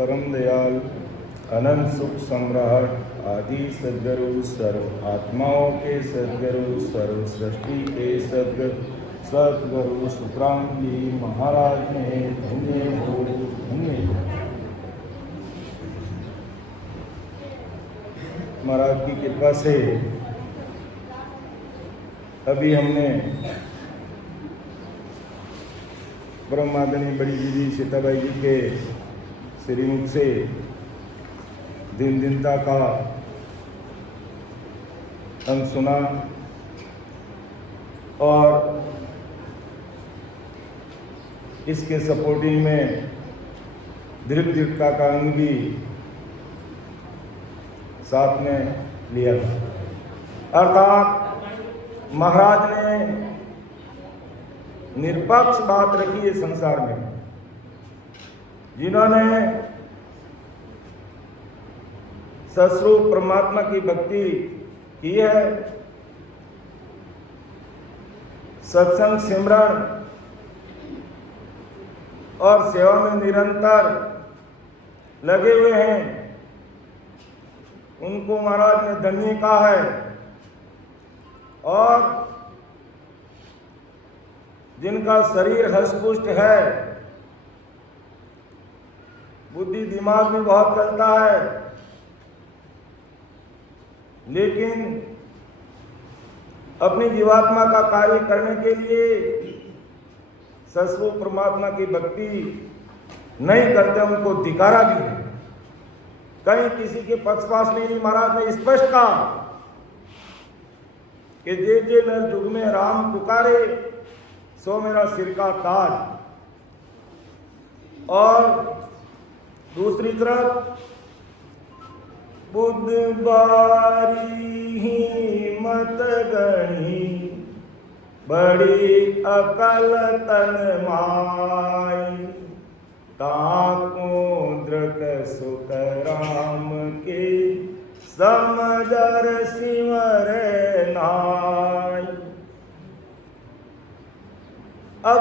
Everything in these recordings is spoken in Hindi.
परम दयाल अनंत सुख सम्राट आदि सद्गुरु सर्व आत्माओं के सद्गुरु सर्व सृष्टि के सद्गुरु सुखराम जी महाराज ने धन्य हो धन्य हो। महाराज की कृपा से अभी हमने ब्रह्म आदरणीय बड़ी दीदी सीताबाई जी के श्रीमुख से दिन दिनता का अंग सुना और इसके सपोर्टिंग में दीर्घता का अंग भी साथ में लिया था। अर्थात महाराज ने निरपक्ष बात रखी है संसार में। जिन्होंने सस्वरूप परमात्मा की भक्ति की है, सत्संग सिमरन और सेवा में निरंतर लगे हुए हैं, उनको महाराज ने धन्य कहा है। और जिनका शरीर हष्टपुष्ट है, बुद्धि दिमाग भी बहुत चलता है, लेकिन अपनी जीवात्मा का कार्य करने के लिए सस्वरूप परमात्मा की भक्ति नहीं करते, उनको धिक्कारा भी है। कहीं किसी के पक्षपात नहीं। महाराज ने स्पष्ट कहा कि जे नर जुग में राम पुकारे सो मेरा सिर का ताज। और दूसरी तरफ बुद्ध बारी हिम्मत गणी बड़ी अकल तन माई ताको द्रक सुख राम के समदर सिमर नाई। अब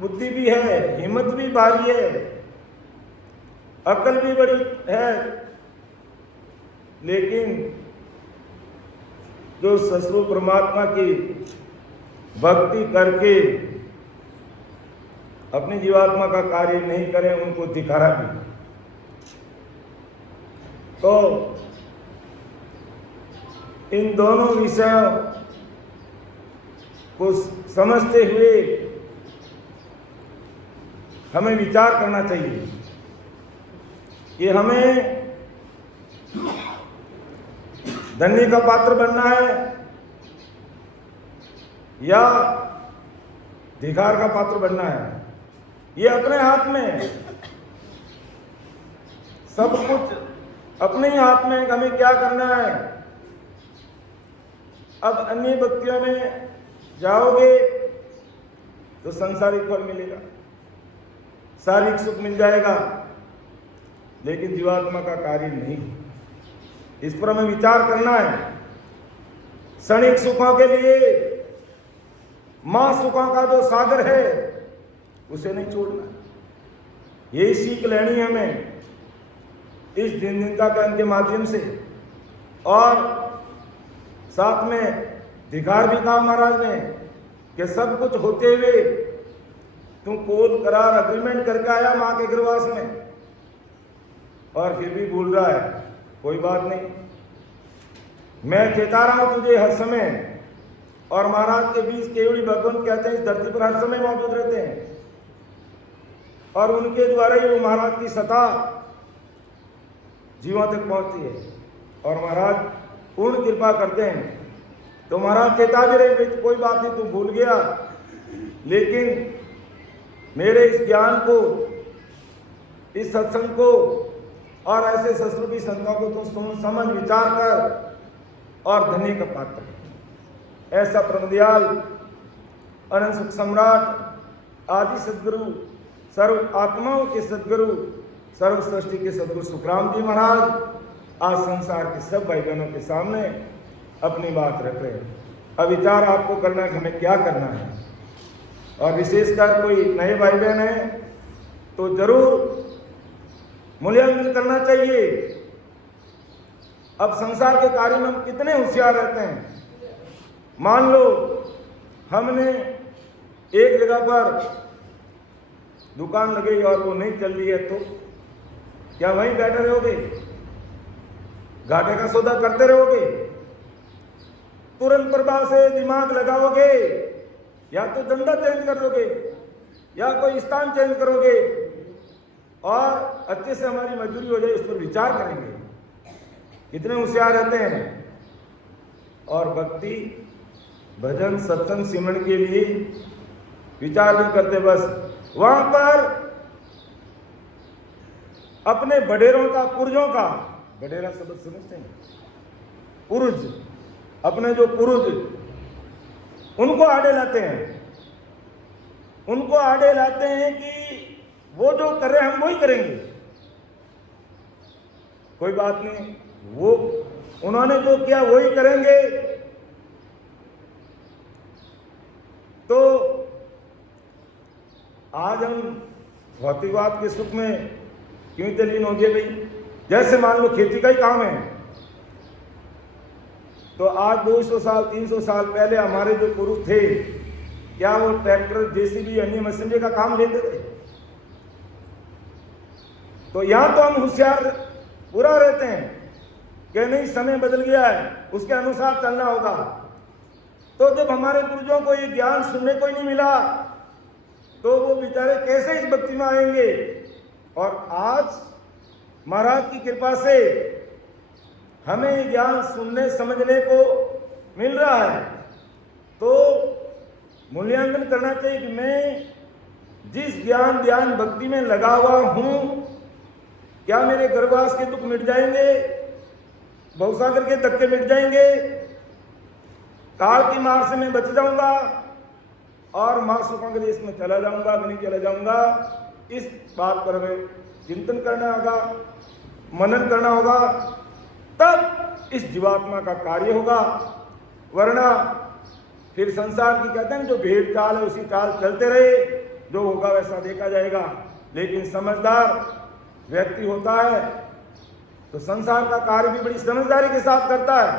बुद्धि भी है, हिम्मत भी भारी है, अकल भी बड़ी है, लेकिन जो सस्वरूप परमात्मा की भक्ति करके अपनी जीवात्मा का कार्य नहीं करें, उनको धिक्कारा भी। तो इन दोनों विषयों को समझते हुए हमें विचार करना चाहिए कि हमें धन्य का पात्र बनना है या धिक्कार का पात्र बनना है। ये अपने हाथ में, सब कुछ अपने ही हाथ में, हमें क्या करना है। अब अन्य भक्तियों में जाओगे तो संसारिक फल मिलेगा, शारीरिक सुख मिल जाएगा, लेकिन जीवात्मा का कार्य नहीं। इस पर हमें विचार करना है। क्षणिक सुखों के लिए मां सुखों का जो सागर है उसे नहीं छोड़ना। यही सीख लेनी है हमें इस दिन दिनता ज्ञान के माध्यम से। और साथ में धिक्कार भी कहा महाराज ने कि सब कुछ होते हुए तुम कोल करार अग्रीमेंट करके आया मां के गर्भवास में और फिर भी भूल रहा है। कोई बात नहीं, मैं चेता रहा हूं तुझे हर समय। और महाराज के बीच केवड़ी भगवान कहते हैं इस धरती पर हर समय मौजूद रहते हैं, और उनके द्वारा ही वो महाराज की सत्ता जीवों तक पहुंचती है। और महाराज पूर्ण कृपा करते हैं। तो महाराज चेता भी रहे, कोई बात नहीं, तू भूल गया, लेकिन मेरे इस ज्ञान को, इस सत्संग को और ऐसे सस्वरूपी संतों को तुम समझ विचार कर और धन्य का पात्र। ऐसा परमदयाल अनंत सुख सम्राट आदि सद्गुरु, सर्व आत्माओं के सद्गुरु, सर्व सृष्टि के सद्गुरु सुखराम जी महाराज आज संसार के सब भाई बहनों के सामने अपनी बात रख रहे हैं। अब विचार आपको करना है कि हमें क्या करना है। और विशेषकर कोई नए भाई बहन हैं तो जरूर मूल्यांकन करना चाहिए। अब संसार के कार्य में हम कितने होशियार रहते हैं। मान लो हमने एक जगह पर दुकान लगाई और वो नहीं चल रही है, तो क्या वहीं बैठे रहोगे? घाटे का सौदा करते रहोगे? तुरंत प्रभाव से दिमाग लगाओगे, या तो धंधा चेंज कर दोगे या कोई स्थान चेंज करोगे और अच्छे से हमारी मजदूरी हो जाए उस पर विचार करेंगे। कितने होशियार रहते हैं। और भक्ति, भजन, सत्संग, सिमरन के लिए विचार नहीं करते, बस वहां पर अपने बडेरों का, पुरुषों का, बडेरा शब्द समझते हैं, पुरुष, अपने जो पुरुष, उनको आड़े लाते हैं। उनको आड़े लाते हैं कि वो जो कर रहे हैं हम वही करेंगे। कोई बात नहीं, वो उन्होंने जो किया वही करेंगे। तो आज हम भौतिकवाद के सुख में क्यों तल्लीन हो गए भाई? जैसे मान लो खेती का ही काम है, तो आज 200 साल 300 साल पहले हमारे जो पुरुष थे, क्या वो ट्रैक्टर, जेसीबी, अन्य मशीनरी का काम लेते थे? तो यहां तो हम होशियार पूरा रहते हैं कि नहीं, समय बदल गया है, उसके अनुसार चलना होगा। तो जब हमारे पूर्वजों को ये ज्ञान सुनने को ही नहीं मिला, तो वो बेचारे कैसे इस भक्ति में आएंगे? और आज महाराज की कृपा से हमें ज्ञान सुनने समझने को मिल रहा है। तो मूल्यांकन करना चाहिए कि मैं जिस ज्ञान ध्यान भक्ति में लगा हुआ हूं, क्या मेरे गर्भवास के दुख मिट जाएंगे? भवसागर के धक्के मिट जाएंगे? काल की मार से मैं बच जाऊंगा और मां सुखों के देश में चला जाऊंगा कि नहीं चला जाऊंगा? इस बात पर हमें चिंतन करना होगा, मनन करना होगा, तब इस जीवात्मा का कार्य होगा। वरना फिर संसार की कहते हैं जो भेड़ चाल है उसी चाल चलते रहे, जो होगा वैसा देखा जाएगा। लेकिन समझदार व्यक्ति होता है तो संसार का कार्य भी बड़ी समझदारी के साथ करता है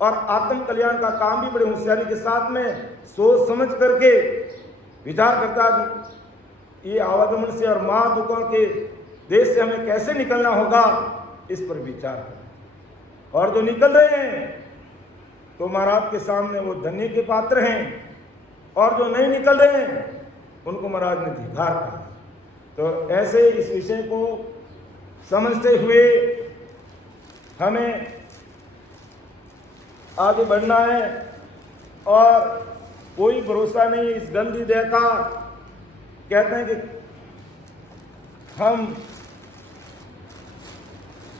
और आत्म कल्याण का काम भी बड़े होशियारी के साथ में सोच समझ करके विचार करता है। ये आवागमन से और मां दुखों के देश से हमें कैसे निकलना होगा, इस पर विचार करें। और जो निकल रहे हैं तो महाराज के सामने वो धन्य के पात्र हैं, और जो नहीं निकल रहे हैं उनको महाराज ने धिक्कार कहा। तो ऐसे इस विषय को समझते हुए हमें आगे बढ़ना है। और कोई भरोसा नहीं इस गंदी देह का। कहते हैं कि हम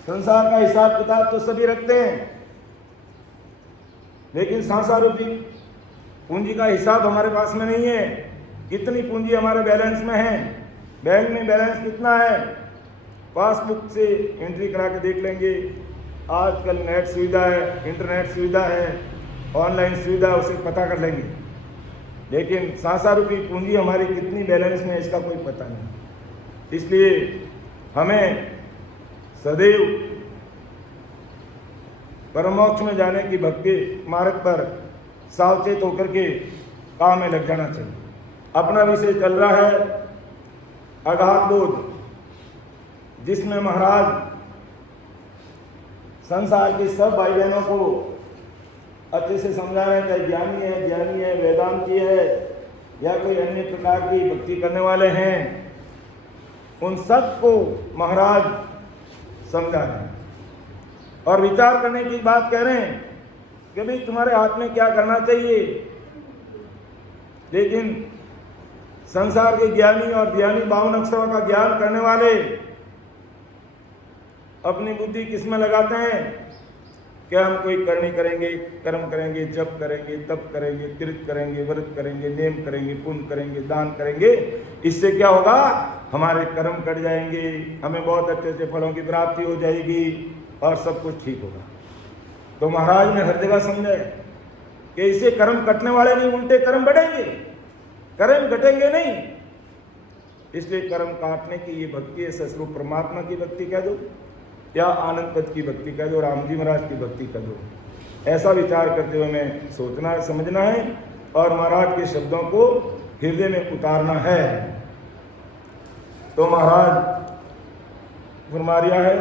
संसार का हिसाब किताब तो सभी रखते हैं, लेकिन संसार रूपी पूंजी का हिसाब हमारे पास में नहीं है। कितनी पूंजी हमारे बैलेंस में है, बैंक में बैलेंस कितना है, पासबुक से एंट्री करा के देख लेंगे। आजकल नेट सुविधा है, इंटरनेट सुविधा है, ऑनलाइन सुविधा है, उसे पता कर लेंगे। लेकिन संसार रूपी पूंजी हमारी कितनी बैलेंस में है इसका कोई पता नहीं। इसलिए हमें सदैव परमोक्ष में जाने की भक्ति मार्ग पर सावचेत होकर के काम में लग जाना चाहिए। अपना विषय चल रहा है अगाध बोध, जिसमें महाराज संसार के सब भाई बहनों को अच्छे से समझा रहे हैं, चाहे ज्ञानी है, वेदांती है या कोई अन्य प्रकार की भक्ति करने वाले हैं, उन सबको महाराज समझा रहे हैं और विचार करने की बात कह रहे हैं कि भाई तुम्हारे हाथ में क्या करना चाहिए। लेकिन संसार के ज्ञानी और ज्ञानी 52 अक्षरों का ज्ञान करने वाले अपनी बुद्धि किस में लगाते हैं कि हम कोई करनी करेंगे, कर्म करेंगे, जप करेंगे, तप करेंगे, तीर्थ करेंगे, व्रत करेंगे, नेम करेंगे, पुण्य करेंगे, दान करेंगे, इससे क्या होगा, हमारे कर्म कट जाएंगे, हमें बहुत अच्छे अच्छे फलों की प्राप्ति हो जाएगी और सब कुछ ठीक होगा। तो महाराज ने हर जगह समझाया कि इससे कर्म कटने वाले नहीं, उल्टे कर्म बढ़ेंगे, कर्म घटेंगे नहीं। इसलिए कर्म काटने की ये भक्ति है। सस्वरूप परमात्मा की भक्ति कह दो या आनंद पद की भक्ति कह दो, राम जी महाराज की भक्ति कह दो, ऐसा विचार करते हुए हमें सोचना है, समझना है और महाराज के शब्दों को हृदय में उतारना है। तो महाराज फरमा रिया है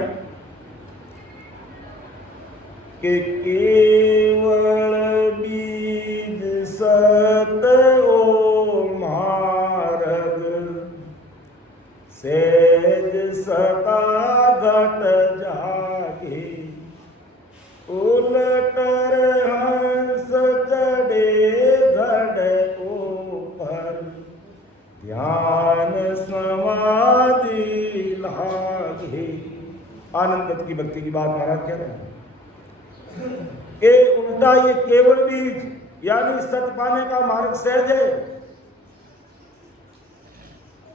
कि केवल बीज सत ओ मार्ग सेज सता घट जागे उलटर हंस चढ़े घट ऊपर ध्यान समाधि लागे। आनंद की भक्ति की बात महाराज कह रहे हैं कि उल्टा ये केवल बीज यानी सत पाने का मार्ग सहज है।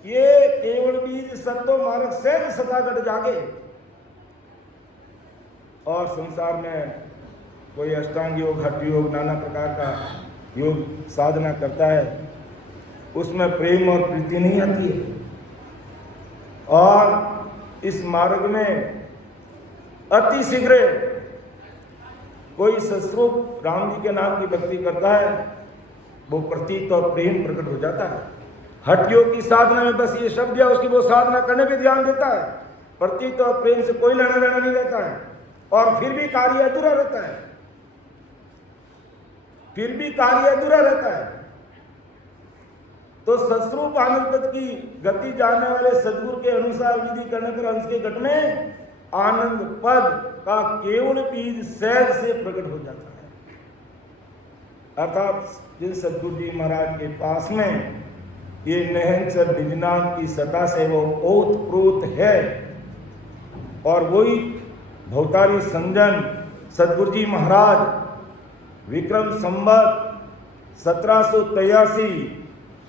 ये केवल बीज सत्तो मार्ग सहज सतागढ़ जागे। और संसार में कोई अष्टांग योग, हठ योग, नाना प्रकार का योग साधना करता है, उसमें प्रेम और प्रीति नहीं आती है। और इस मार्ग में अति शीघ्र कोई सस्वरूप राम जी के नाम की भक्ति करता है, वो प्रतीत और प्रेम प्रकट हो जाता है। हठ योग की साधना में बस ये शब्द या उसकी वो साधना करने पे ध्यान देता है, प्रतीत और प्रेम से कोई लेना देना नहीं रहता है, और फिर भी कार्य अधूरा रहता है, फिर भी कार्य अधूरा रहता है। तो सस्वरूप आनंद पद की गति जानने वाले सद्गुरु के अनुसार विधि करने पर हंस के घट में आनंद पद का केवल बीज सहज से प्रकट हो जाता है। अर्थात जिन सद्गुरु जी महाराज के पास में ये नहनचर निज नाम की सता से वो ओत प्रोत है, और वही भवतारी संजन सद्गुरु जी महाराज विक्रम संवत 1783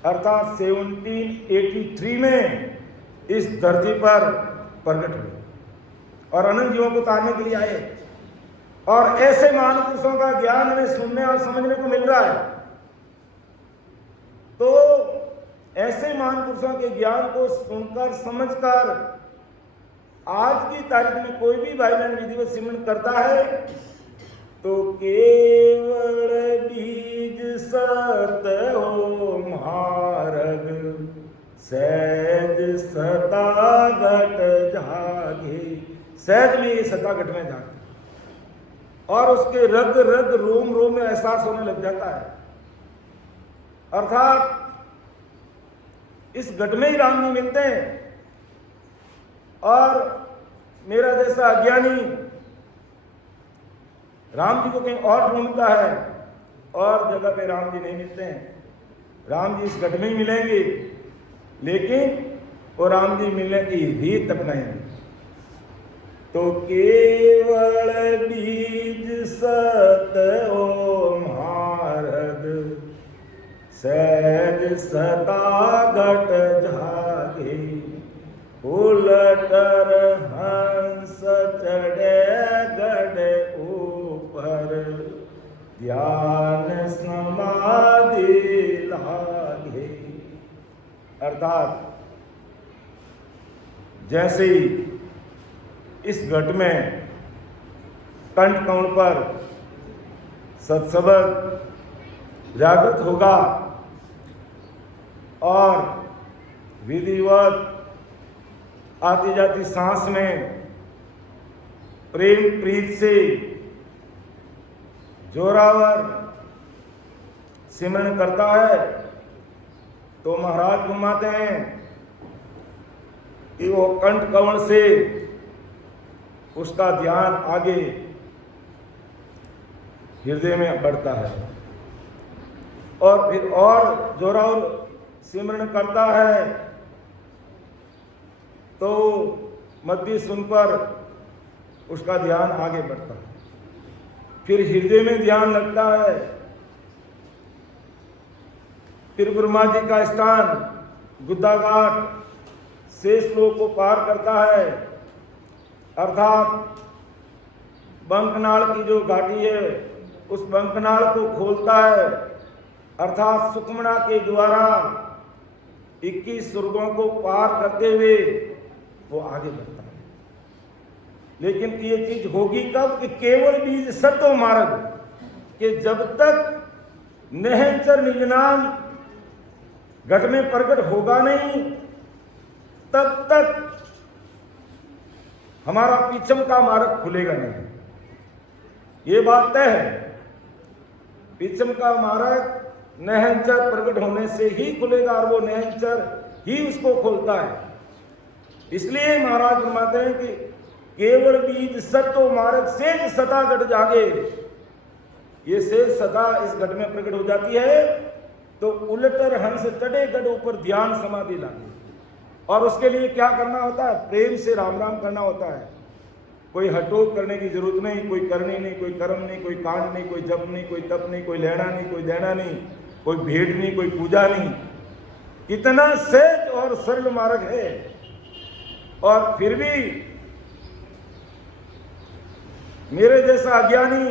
अर्थात 1783 में इस धरती पर प्रकट हुए और अनंत जीवों को तारने के लिए आए। और ऐसे महापुरुषों का ज्ञान हमें सुनने और समझने को मिल रहा है। तो ऐसे महापुरुषों के ज्ञान को सुनकर समझकर आज की तारीख में कोई भी भाई बहन विधिवत सिमरन करता है तो केवल बीज सत हो मार्ग सहज सता घट जागे। सहज में ये सता घट में जागे और उसके रग रग रोम रोम में एहसास होने लग जाता है। अर्थात इस घट में ही राम जी मिलते हैं और मेरा जैसा अज्ञानी राम जी को कहीं और ढूंढता है और जगह पे राम जी नहीं मिलते हैं। राम जी इस घट में ही मिलेंगे, लेकिन वो राम जी मिलने की रीत अपनाएंगे। तो केवल बीज सत ओ मार्ग सहज सता घट जागे उलटर हंस चढ़े गढ़ ऊपर ध्यान समाधि लागे। अर्थात जैसे ही इस घट में कंठ कमल पर सत्सबद जागृत होगा और विधिवत आती जाती सांस में प्रेम प्रीत से जोरावर सिमरन करता है तो महाराज घुमाते हैं कि वो कंठ कमल से उसका ध्यान आगे हृदय में बढ़ता है और फिर और जोरावर सिमरन करता है तो मध्य सुन पर उसका ध्यान आगे बढ़ता है, फिर हृदय में ध्यान लगता है, फिर ब्रह्मा जी का स्थान गुद्दाघाट शेष लोक को पार करता है। अर्थात बंकनाल की जो घाटी है उस बंकनाल को खोलता है, अर्थात सुखमणा के द्वारा 21 स्वर्गों को पार करते हुए वो आगे बढ़ता है। लेकिन ये चीज होगी कब? कि केवल बीज सत्व मार्ग कि जब तक निहंचर निज नाम घट में प्रकट होगा नहीं, तब तक हमारा पीछम का मार्ग खुलेगा नहीं। ये बात तय है। पीछम का मार्ग निहंचर प्रकट होने से ही खुलेगा और वो निहंचर ही उसको खोलता है। इसलिए महाराज फरमाते हैं कि केवल बीज सत्व मार्ग से सता घट जागे। ये से सता इस घट में प्रकट हो जाती है तो उलटर हंस चढ़े गढ़ ऊपर ध्यान समाधि लागे। और उसके लिए क्या करना होता है? प्रेम से राम राम करना होता है। कोई हटोक करने की जरूरत नहीं, कोई करनी नहीं, कोई कर्म नहीं, कोई कांड नहीं, कोई जप नहीं, कोई तप नहीं, कोई लेना नहीं, कोई देना नहीं, कोई भेंट नहीं, कोई पूजा नहीं। कितना सहज और सरल मार्ग है। और फिर भी मेरे जैसा अज्ञानी,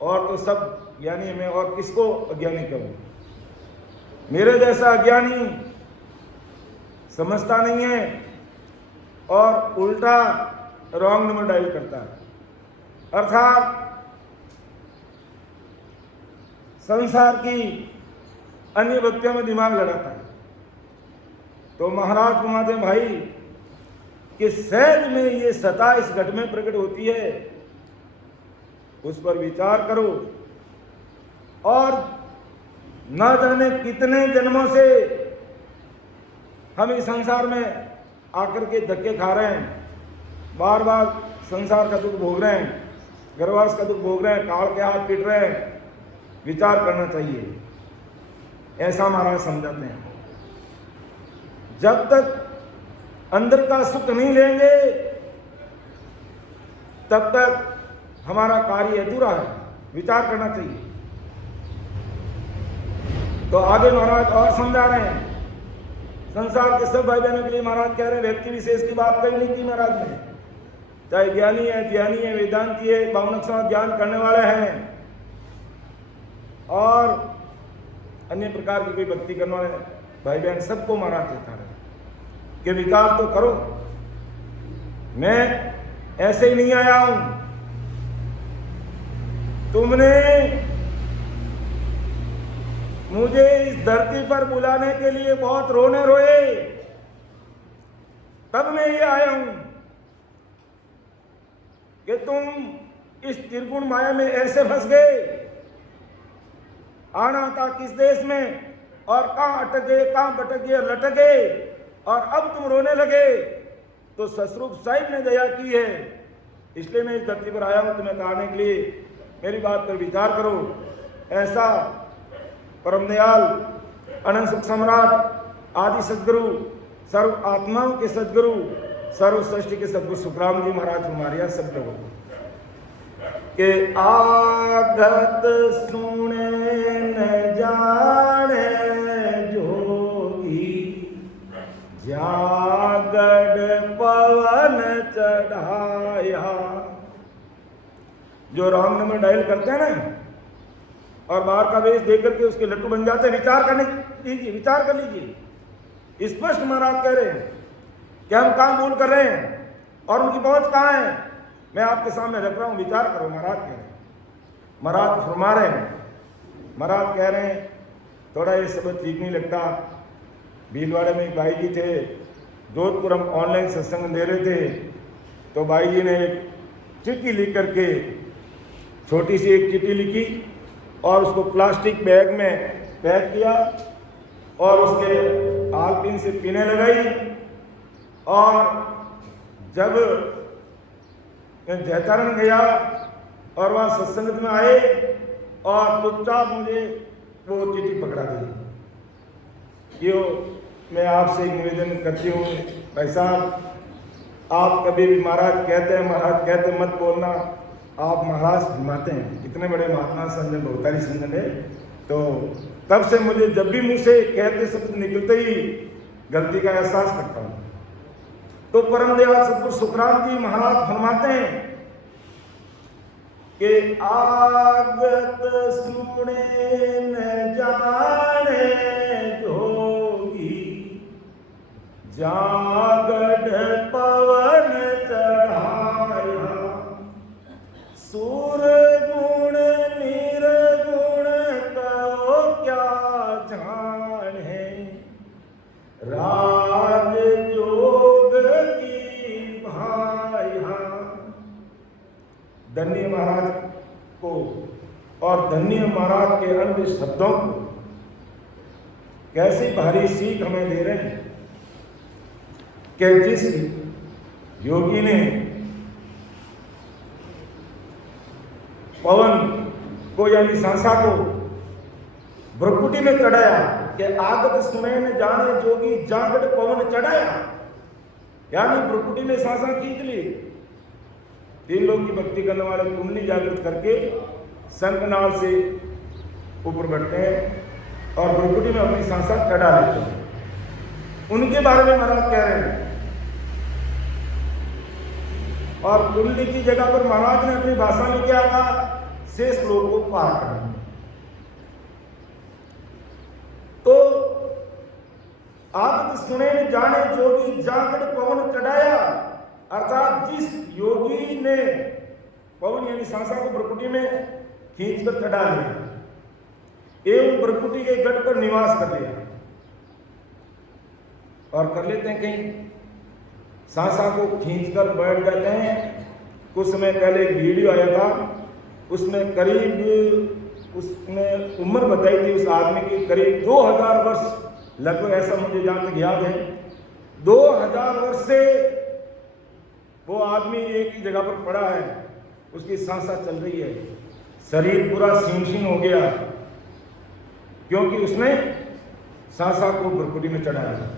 और तो सब ज्ञानी, मैं और किसको अज्ञानी कहूं? मेरे जैसा अज्ञानी समझता नहीं है और उल्टा रॉन्ग नंबर डायल करता है, अर्थात संसार की अन्य भक्तियों में दिमाग लड़ाता है। तो महाराज फरमाते हैं भाई कि सहज में ये सता इस घट में प्रकट होती है, उस पर विचार करो। और न जाने कितने जन्मों से हम इस संसार में आकर के धक्के खा रहे हैं, बार बार संसार का दुख भोग रहे हैं, गर्भवास का दुख भोग रहे हैं, काल के हाथ पीट रहे हैं। विचार करना चाहिए, ऐसा महाराज समझाते हैं। जब तक अंदर का सुख नहीं लेंगे तब तक हमारा कार्य अधूरा है। विचार करना चाहिए। तो आगे महाराज और समझा रहे हैं। संसार के सब भाई बहनों के लिए महाराज कह रहे हैं, व्यक्ति विशेष की बात कही नहीं की महाराज ने। चाहे ज्ञानी है, ज्ञानी है, वेदांती है, 52 अक्षर ज्ञान करने वाले हैं और अन्य प्रकार की कोई भक्ति करने वाले भाई बहन, सबको महाराज चेता रहे कि विचार तो करो। मैं ऐसे ही नहीं आया हूं। तुमने मुझे इस धरती पर बुलाने के लिए बहुत रोने रोए, तब मैं ये आया हूं कि तुम इस त्रिगुण माया में ऐसे फंस गए। आना था किस देश में और कहां अटक गए, कहां भटक गए, लटक गए और अब तुम रोने लगे। तो ससरूप साहिब ने दया की है, इसलिए मैं इस धरती पर आया हूं तुम्हें कहने के लिए। मेरी बात पर विचार करो। ऐसा परम दयाल अनंत सुख सम्राट आदि सदगुरु, सर्व आत्माओं के सदगुरु, सर्व सृष्टि के सदगुरु सुखराम जी महाराज हमारे सब लोगों के आगत सुने न जाने जोगी, जागड़ पवन चढ़ाया। जो रॉन्ग नंबर डायल करते हैं ना और बाहर का वेश देख करके उसके लट्टू बन जाते हैं, विचार करने लीजिए, विचार कर लीजिए। स्पष्ट महाराज कह रहे हैं कि हम काम भूल कर रहे हैं और उनकी पहुंच कहां है, मैं आपके सामने रख रहा हूं, विचार करो। महाराज कह रहे हैं, महाराज फरमा रहे हैं, महाराज कह रहे हैं थोड़ा ये शब्द ठीक नहीं लगता। भीलवाड़े में एक भाई जी थे, जोधपुर हम ऑनलाइन सत्संग दे रहे थे, तो भाई जी ने एक चिट्ठी लिख करके, छोटी सी एक चिट्ठी लिखी और उसको प्लास्टिक बैग में पैक किया और उसके आलपिन से पीने लगाई। और जब जयतारण गया और वहाँ सत्संग में आए और चुपचाप मुझे वो चिट्ठी पकड़ा दी। यो मैं आपसे एक निवेदन करती हूँ भाई साहब, आप कभी भी महाराज कहते हैं, महाराज कहते मत बोलना, आप महाराज घुमाते हैं। इतने बड़े महात्मा संजन बहुतारी संजन है, तो तब से मुझे जब भी मुंह से कहते शब्द निकलते ही गलती का एहसास करता हूँ। तो परम दयाल सतगुरु सुखराम जी महाराज फरमाते हैं के आगत सुने न जाने जोगी, जागढ़ पवन चढ़ाया, सूर गुण निर्गुण कहो क्या जाने, राज जोग की भाया। धन्य महाराज को और धन्य महाराज के अन्य शब्दों को कैसी भारी सीख हमें दे रहे हैं कि जिस योगी ने पवन को यानी सांसा को भ्रकुटी में चढ़ाया कि आगत सुने न जाने जोगी, जागड़ पवन चढ़ाया, यानी भ्रकुटी में सांसा खींच ली। तीन लोग की भक्ति करने वाले कुंडली जागृत करके शंखनाल से ऊपर बढ़ते हैं और भ्रकुटी में अपनी सांसा चढ़ा लेते हैं। उनके बारे में महाराज कह रहे हैं। और कुंडली की जगह पर महाराज ने अपनी भाषा में क्या कहा, शेष लोग को पार करना। तो आगत सुने न जाने जोगी, जागड़ पवन चढ़ाया, अर्थात जिस योगी ने पवन यानी सांसा को भ्रकुटी में खींचकर चढ़ा लिया एवं भ्रकुटी के गढ़ पर निवास कर लिया। और कर लेते हैं कहीं सांसा को खींचकर बैठ जाते हैं। कुछ समय पहले एक वीडियो आया था, उसमें करीब उसने उम्र बताई थी उस आदमी की करीब 2000 वर्ष लगभग, ऐसा मुझे जहां तक याद है 2000 वर्ष से वो आदमी एक ही जगह पर पड़ा है, उसकी सांसा चल रही है, शरीर पूरा सीम हो गया क्योंकि उसने सांसा को भ्रकुटी में चढ़ाया।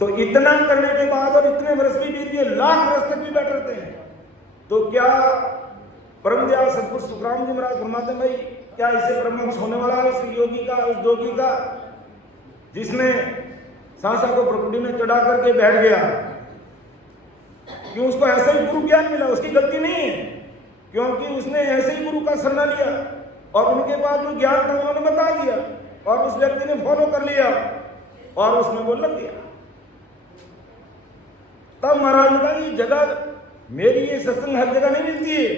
तो इतना करने के बाद और इतने वर्ष भी बीत गए, लाख वर्ष तक भी बैठ रहते हैं, तो क्या परम दयाल सतगुरु सुखराम जी महाराज फरमाते हैं, भाई क्या इसे परमहंस होने वाला है उस योगी का, उस जोगी का जिसने सांसा को भ्रकुटी में चढ़ा करके बैठ गया? क्यों उसको ऐसा ही गुरु ज्ञान मिला, उसकी गलती नहीं है, क्योंकि उसने ऐसे ही गुरु का शरणा लिया और उनके बाद जो ज्ञान था उन्होंने बता दिया और उस व्यक्ति ने फॉलो कर लिया और उसमें वो लग गया। तब महाराज ने कहा ये जगह मेरी, ये सत्संग हर जगह नहीं मिलती है,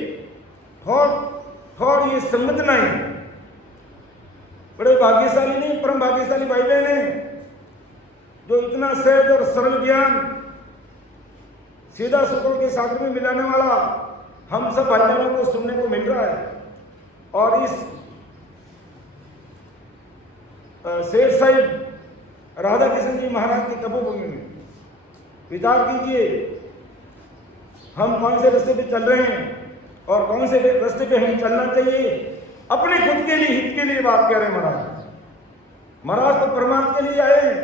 थोड़ ये संगत नहीं, बड़े भाग्यशाली नहीं, परम भाग्यशाली भाई बहन हैं जो इतना सहज और सरल ज्ञान सीधा सुखों के सागर में मिलाने वाला हम सब भाई बहनों को सुनने को मिल रहा है। और इस शेर साहिब राधा किशन जी महाराज की तपोभूमि में विचार कीजिए, हम कौन से रास्ते पे चल रहे हैं और कौन से रास्ते पे हमें चलना चाहिए। अपने खुद के लिए, हित के लिए बात कह रहे हैं महाराज। महाराज तो परमार्थ के लिए आए हैं,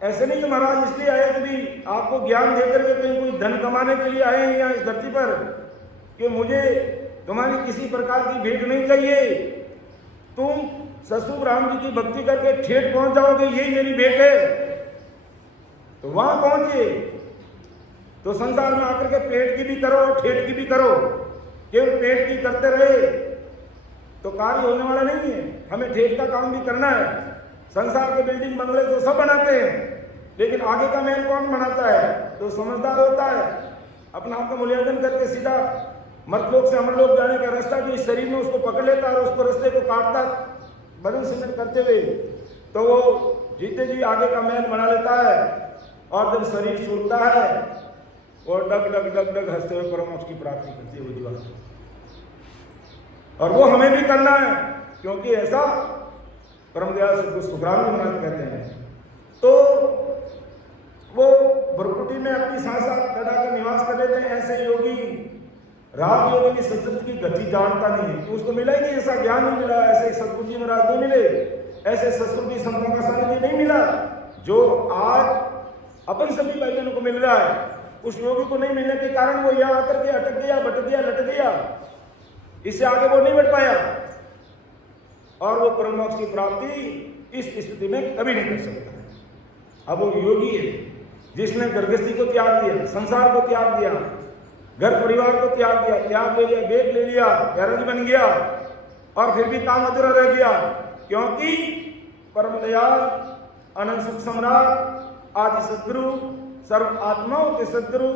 ऐसे नहीं कि महाराज इसलिए आए कि भी आपको ज्ञान देकर के कहीं कोई धन कमाने के लिए आए हैं यहाँ इस धरती पर कि मुझे तुम्हारी किसी प्रकार की भेंट नहीं चाहिए, तुम ससुर राम जी की भक्ति करके ठेठ पहुंच जाओगे, यही मेरी भेंट है। तो वहां पहुंचे तो संसार में आकर के पेट की भी करो, ठेठ की भी करो, केवल पेट की करते रहे तो कार्य होने वाला नहीं है। हमें ठेठ का काम भी करना है। संसार के बिल्डिंग बंगले तो सब बनाते हैं, लेकिन आगे का महल कौन बनाता है? तो समझदार होता है, अपना आपका मूल्यांकन करके सीधा मर्तलोक से अमरलोक जाने का रास्ता भी इस शरीर में उसको पकड़ लेता है और उसको रास्ते को काटता बदन सिमट करते हुए, तो वो जीते जी आगे का महल बना लेता है। और जब शरीर छूटता है और डग डग डग डग हंसते हुए परमोक्ष की प्राप्ति करती है वो जीवन। और वो हमें भी करना है, क्योंकि ऐसा परम दयाल सतगुरु सुखराम जी महाराज कहते हैं। तो वो भ्रकुटी में अपनी सांसा चढ़ाकर निवास कर लेते हैं। ऐसे योगी राग योगी की सत्संग की गति जानता नहीं है, तो उसको मिला ही नहीं, ऐसा ज्ञान नहीं मिला, ऐसे सतगुरु जी महाराज नहीं मिले, ऐसे सत्संग की संतों का सानिध्य नहीं मिला जो आज अपन सभी भाई बहनों को मिल रहा है। उस योगी को नहीं मिलने के कारण वो यहाँ आकर के अटक गया, भटक गया, लट गया, इससे आगे वो नहीं बढ़ पाया और वो परम मोक्ष की प्राप्ति इस स्थिति में कभी नहीं कर सकता। अब वो योगी है जिसने गर्भस्थी को त्याग दिया, संसार को त्याग दिया, घर परिवार को त्याग दिया, त्याग ले लिया, बेग ले लिया, गैरज बन गया और फिर भी काम अधूरा रह गया, क्योंकि परम दयाल अनंत सुख सम्राट आदि सदगुरु, सर्व आत्माओं के सदगुरु,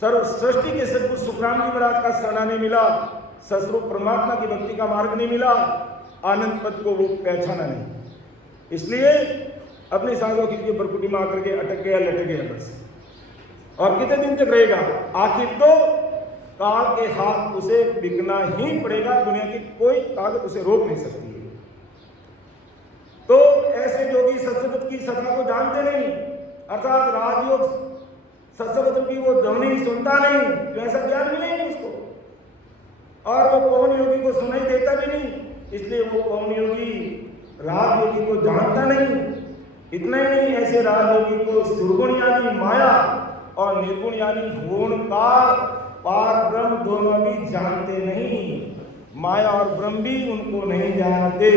सर्व सृष्टि के सदगुरु सुखराम जी महाराज का शरणा नहीं मिला, सस्वरूप परमात्मा की भक्ति का मार्ग नहीं मिला, आनंद पद को वो पहचाना नहीं। इसलिए अपनी सांसों की बरकुटी में आकर के अटक गया, लटक गया बस। और कितने दिन तक रहेगा? आखिर तो काल के हाथ उसे बिकना ही पड़ेगा, दुनिया की कोई ताकत उसे रोक नहीं सकती है। तो ऐसे योगी सत्संग की सत्ता को जानते नहीं, अर्थात राजयोग सत्संग की वो ध्वनि सुनता नहीं, तो ऐसा ज्ञान भी नहीं है उसको, और वो पवन योगी को सुनाई देता भी नहीं, इसलिए वो पवन योगी राज योगी को जानता नहीं। इतना ही नहीं, ऐसे राज योगी को सुरगुण यानी माया और निर्गुण यानी गुण का पार ब्रह्म दोनों भी जानते नहीं, माया और ब्रह्म भी उनको नहीं जानते।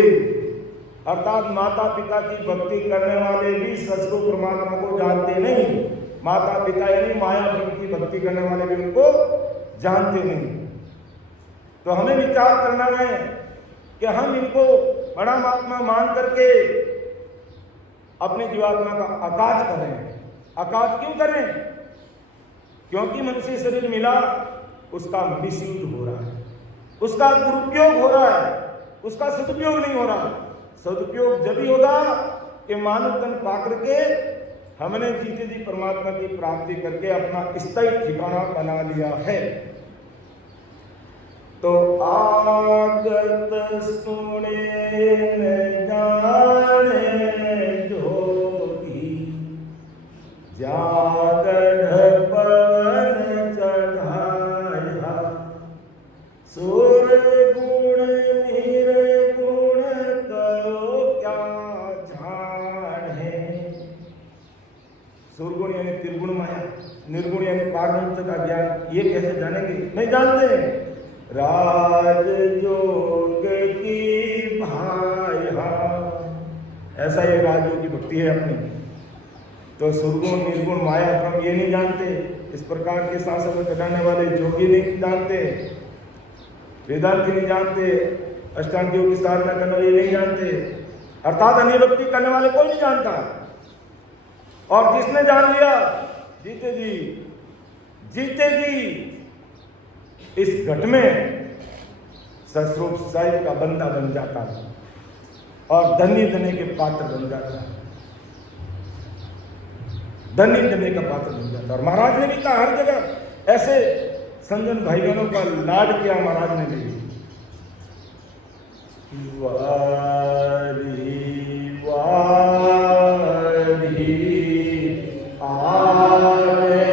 अर्थात माता पिता की भक्ति करने वाले भी सद्गुरु परमात्मा को जानते नहीं, माता पिता यानी माया ब्रह्म की भक्ति करने वाले भी उनको जानते नहीं। तो हमें विचार करना है कि हम इनको बड़ा महात्मा मान करके अपनी जीवात्मा का आकाश करें। आकाश क्यों करें? क्योंकि मनुष्य शरीर मिला, उसका मिसयूज हो रहा है, उसका दुरुपयोग हो रहा है, उसका सदुपयोग नहीं हो रहा। सदुपयोग जब ही होगा कि मानव तन पाकर के हमने जीते जी परमात्मा की प्राप्ति करके अपना स्थायी ठिकाना बना लिया है। तो आगत सुने न जाने जोगी, जागढ़ पवन चढ़ाया, सुर गुण निर्गुण करो क्या जाने। सुरगुण यानी त्रिगुण माया, निर्गुण यानी पारब्रह्म का ज्ञान, ये कैसे जानेंगे? नहीं जानते। राज जोग की भाया, ऐसा ये राजयोग की भक्ति है अपनी। तो सुरगुण निर्गुण माया ब्रह्म ये नहीं जानते, इस प्रकार के सांसों में कटाने वाले जोगी नहीं जानते, वेदांती नहीं जानते, अष्टांग योग की साधना करने वाले नहीं जानते, अर्थात अन्य भक्ति करने वाले कोई नहीं जानता। और जिसने जान लिया, जीते जी इस घट में सस्वरूप साहिब का बंदा बन जाता है और धन्य धन्य के पात्र बन जाता है, धन्य धन्य का पात्र बन जाता है। और महाराज ने भी कहा, हर जगह ऐसे संजन भाई बहनों का लाड किया महाराज ने भी। वारी वारी आरे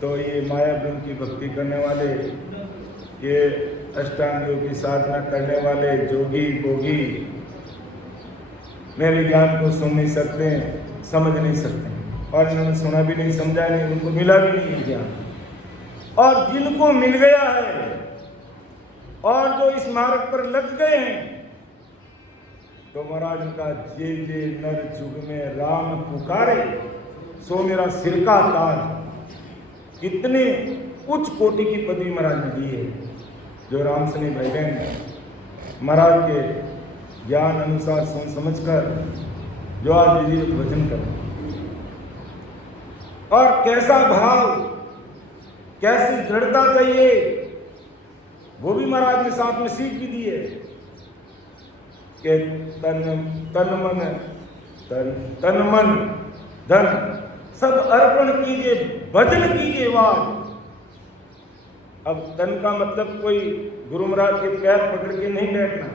तो ये माया की भक्ति करने वाले, ये अष्टांग योग की साधना करने वाले जोगी भोगी मेरे ज्ञान को सुन नहीं सकते, समझ नहीं सकते, और इन्होंने सुना भी नहीं, समझा नहीं, उनको मिला भी नहीं ज्ञान। और जिनको मिल गया है और जो इस मार्ग पर लग गए हैं, तो महाराज उनका जे जे नर जुग में राम पुकारे सो मेरा सिर का ताज। इतने उच्च कोटि की पदवी महाराज ने दी है, जो राम सने भाई बहन महाराज के ज्ञान अनुसार सोच समझकर जो आज जीवित भजन करें। और कैसा भाव, कैसी दृढ़ता चाहिए, वो भी महाराज ने साथ में सीख भी दी है कि तन मन धन सब अर्पण कीजिए, भजन कीजिए वाद। अब तन का मतलब कोई गुरु महाराज के पैर पकड़ के नहीं बैठना,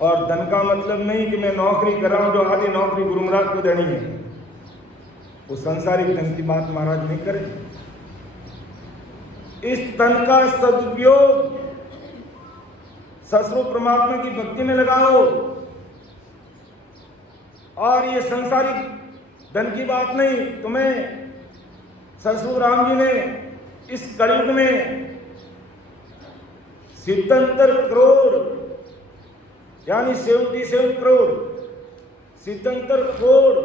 और धन का मतलब नहीं कि मैं नौकरी कर रहा हूं जो आधी नौकरी गुरु महाराज को देनी है। वो संसारिक धन की बात महाराज नहीं करें। इस तन का सदुपयोग ससुर परमात्मा की भक्ति में लगाओ। और ये संसारिक धन की बात नहीं, तुम्हें ससुर राम जी ने इस कलयुग में 77 करोड़ यानी 77 करोड़ 77 करोड़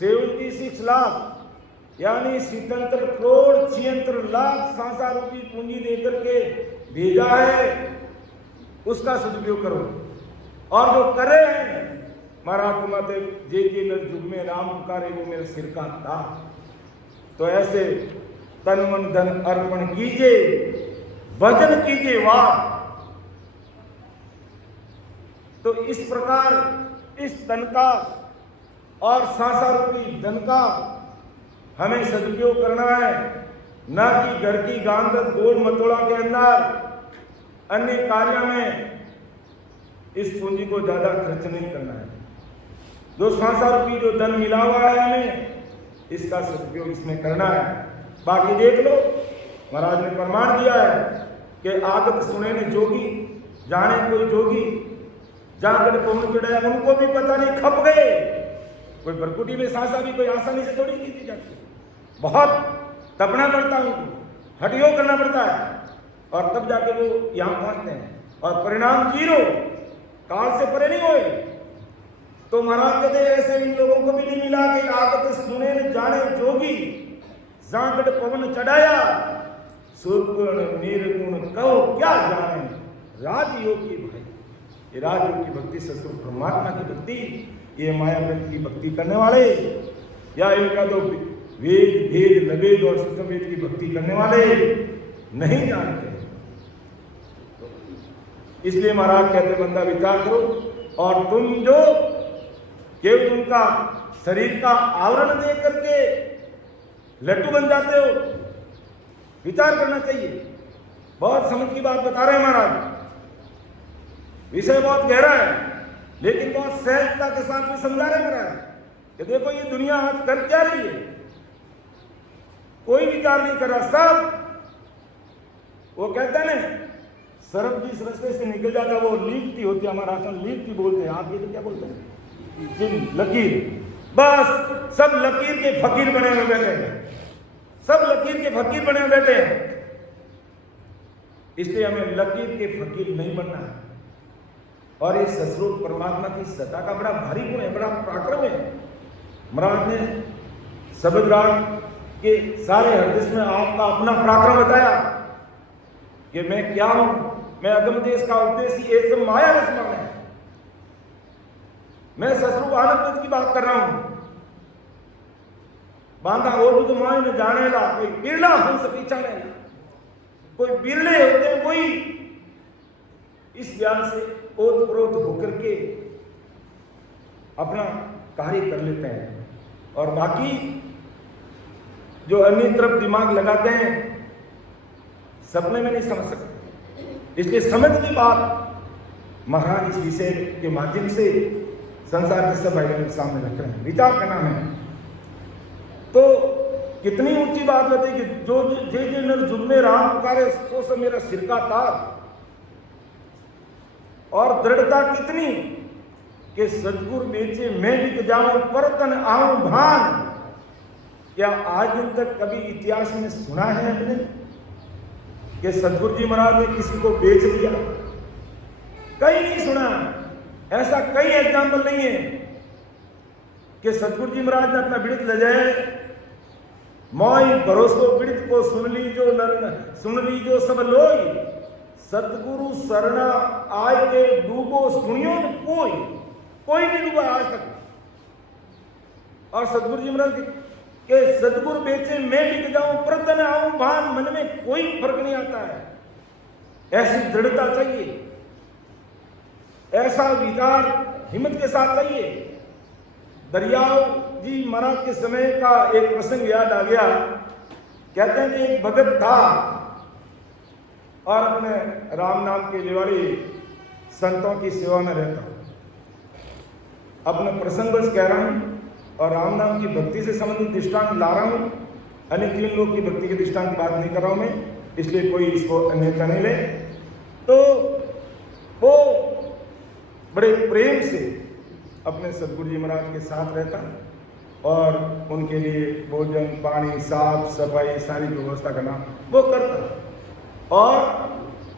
76 लाख यानी 77 करोड़ 76 लाख सांसा रूपी पूंजी देकर के भेजा है, उसका सदुपयोग करो। और जो करे महाराज मत जे नर जुग में राम पुकारे वो मेरे सिर का ताज। तो ऐसे तन मन धन अर्पण कीजिए, भजन कीजिए वाह। तो इस प्रकार इस तन का और सांसा रूपी धन का हमें सदुपयोग करना है, न कि घर की गांगत गोल मटोला के अंदर अन्य कार्यों में इस पूंजी को ज्यादा खर्च नहीं करना है। जो सांसा रूपी जो धन मिला हुआ है हमें, इसका सदुपयोग इसमें करना है। बाकी देख लो, महाराज ने प्रमाण दिया है कि आगत सुने ने जोगी, जाने कोई जोगी, जाकर पवन चढ़ाया, उनको भी पता नहीं, खप गए। कोई बरकुटी में सांसा भी कोई आसानी से थोड़ी की थी जाती, बहुत तपना पड़ता है, उनको हटियो करना पड़ता है, और तब जाके वो यहाँ पहुंचते हैं, और परिणाम जीरो, काल से परे नहीं हुए। तो महाराज कहते ऐसे इन लोगों को भी नहीं मिला कि आगत सुने न जाने जोगी, जागड़ पवन चढ़ाया, सुरगुण निर्गुण कहो क्या जाने। राजयोग की भाई, ये राजयोग की भक्ति ससुर परमात्मा की भक्ति, ये मायावृत्ति की भक्ति करने वाले, या इनका तो वेद भेद नवेद और सत्यवेद की भक्ति करने वाले नहीं जानते। इसलिए महाराज कहते बंदा विचार करो, और तुम जो केवल उनका शरीर का आवरण दे करके लट्टू बन जाते हो, विचार करना चाहिए। बहुत समझ की बात बता रहे हैं महाराज, विषय बहुत गहरा है, लेकिन बहुत सहजता के साथ में समझा रहे महाराज कि देखो ये दुनिया आज कर क्या रही है, कोई विचार नहीं कर रहा। सब वो कहते हैं ना, सरब जिस रास्ते से निकल जाता है वो लीकती होती है, हमारा आसन लीकती बोलते हैं, आप ये तो क्या बोलते हैं, जिन लकीर, बस सब लकीर के फकीर बने हुए बैठे हैं, सब लकीर के फकीर बने हुए बैठे हैं। इसलिए हमें लकीर के फकीर नहीं बनना है। और इस ससुर परमात्मा की सत्ता का बड़ा भारी गुण है, बड़ा पराक्रम है। महाराज ने शब्द राग के सारे हरदिश में आपका अपना पराक्रम बताया कि मैं क्या हूं, मैं अगम देश का उपदेश ही एक माया रसमा में, मैं ससुर आनंद की बात कर रहा हूं। बांधा ओढ़ माए न जाने ला, कोई बिरला हंस पीछा नहीं, कोई बिरले होते हैं, कोई इस ज्ञान से ओतप्रोत होकर के अपना कार्य कर लेते हैं, और बाकी जो अन्य तरफ दिमाग लगाते हैं सपने में नहीं समझ सकते। इसलिए समझ की बात महाराज इस विषय के माध्यम से संसार के सब भाइयों के सामने रख रहे हैं, विचार करना है। तो कितनी ऊंची बात बताई कि जो जे जे नर जुग में राम पुकारे सो सब मेरा सिर का ताज। और दृढ़ता कितनी कि सतगुरु बेचे मैं बिक जाऊं परतन आऊं भान। क्या आज दिन तक कभी इतिहास में सुना है हमने कि सतगुरु जी महाराज ने किसी को बेच दिया? कहीं नहीं सुना। ऐसा कई एग्जाम्पल नहीं है कि सतगुरु जी महाराज ने अपना बिड़ित ले जाए, मोई भरोसो बिड़ित को सुन ली जो सब लोई, सतगुरु शरणा आय के डूबो सुनियो कोई नहीं डूबा आज तक। और सतगुरु जी महाराज के सतगुरु बेचे मैं बिक जाऊं परतन आऊं भान, मन में कोई फर्क नहीं आता है। ऐसी दृढ़ता चाहिए, ऐसा विचार हिम्मत के साथ चाहिए। दरियाव जी महाराज के समय का एक प्रसंग याद आ गया। कहते हैं कि एक भगत था और अपने राम नाम के लिवाड़ी संतों की सेवा में रहता। अपने प्रसंग बस कह रहा हूं और राम नाम की भक्ति से संबंधित दृष्टांत ला रहा हूं। अन्य तीन लोग की भक्ति के दृष्टांत की बात नहीं कर रहा हूं मैं, इसलिए कोई इसको अन्यथा नहीं ले। तो वो बड़े प्रेम से अपने सतगुरु जी महाराज के साथ रहता और उनके लिए भोजन पानी साफ सफाई सारी व्यवस्था करना वो करता और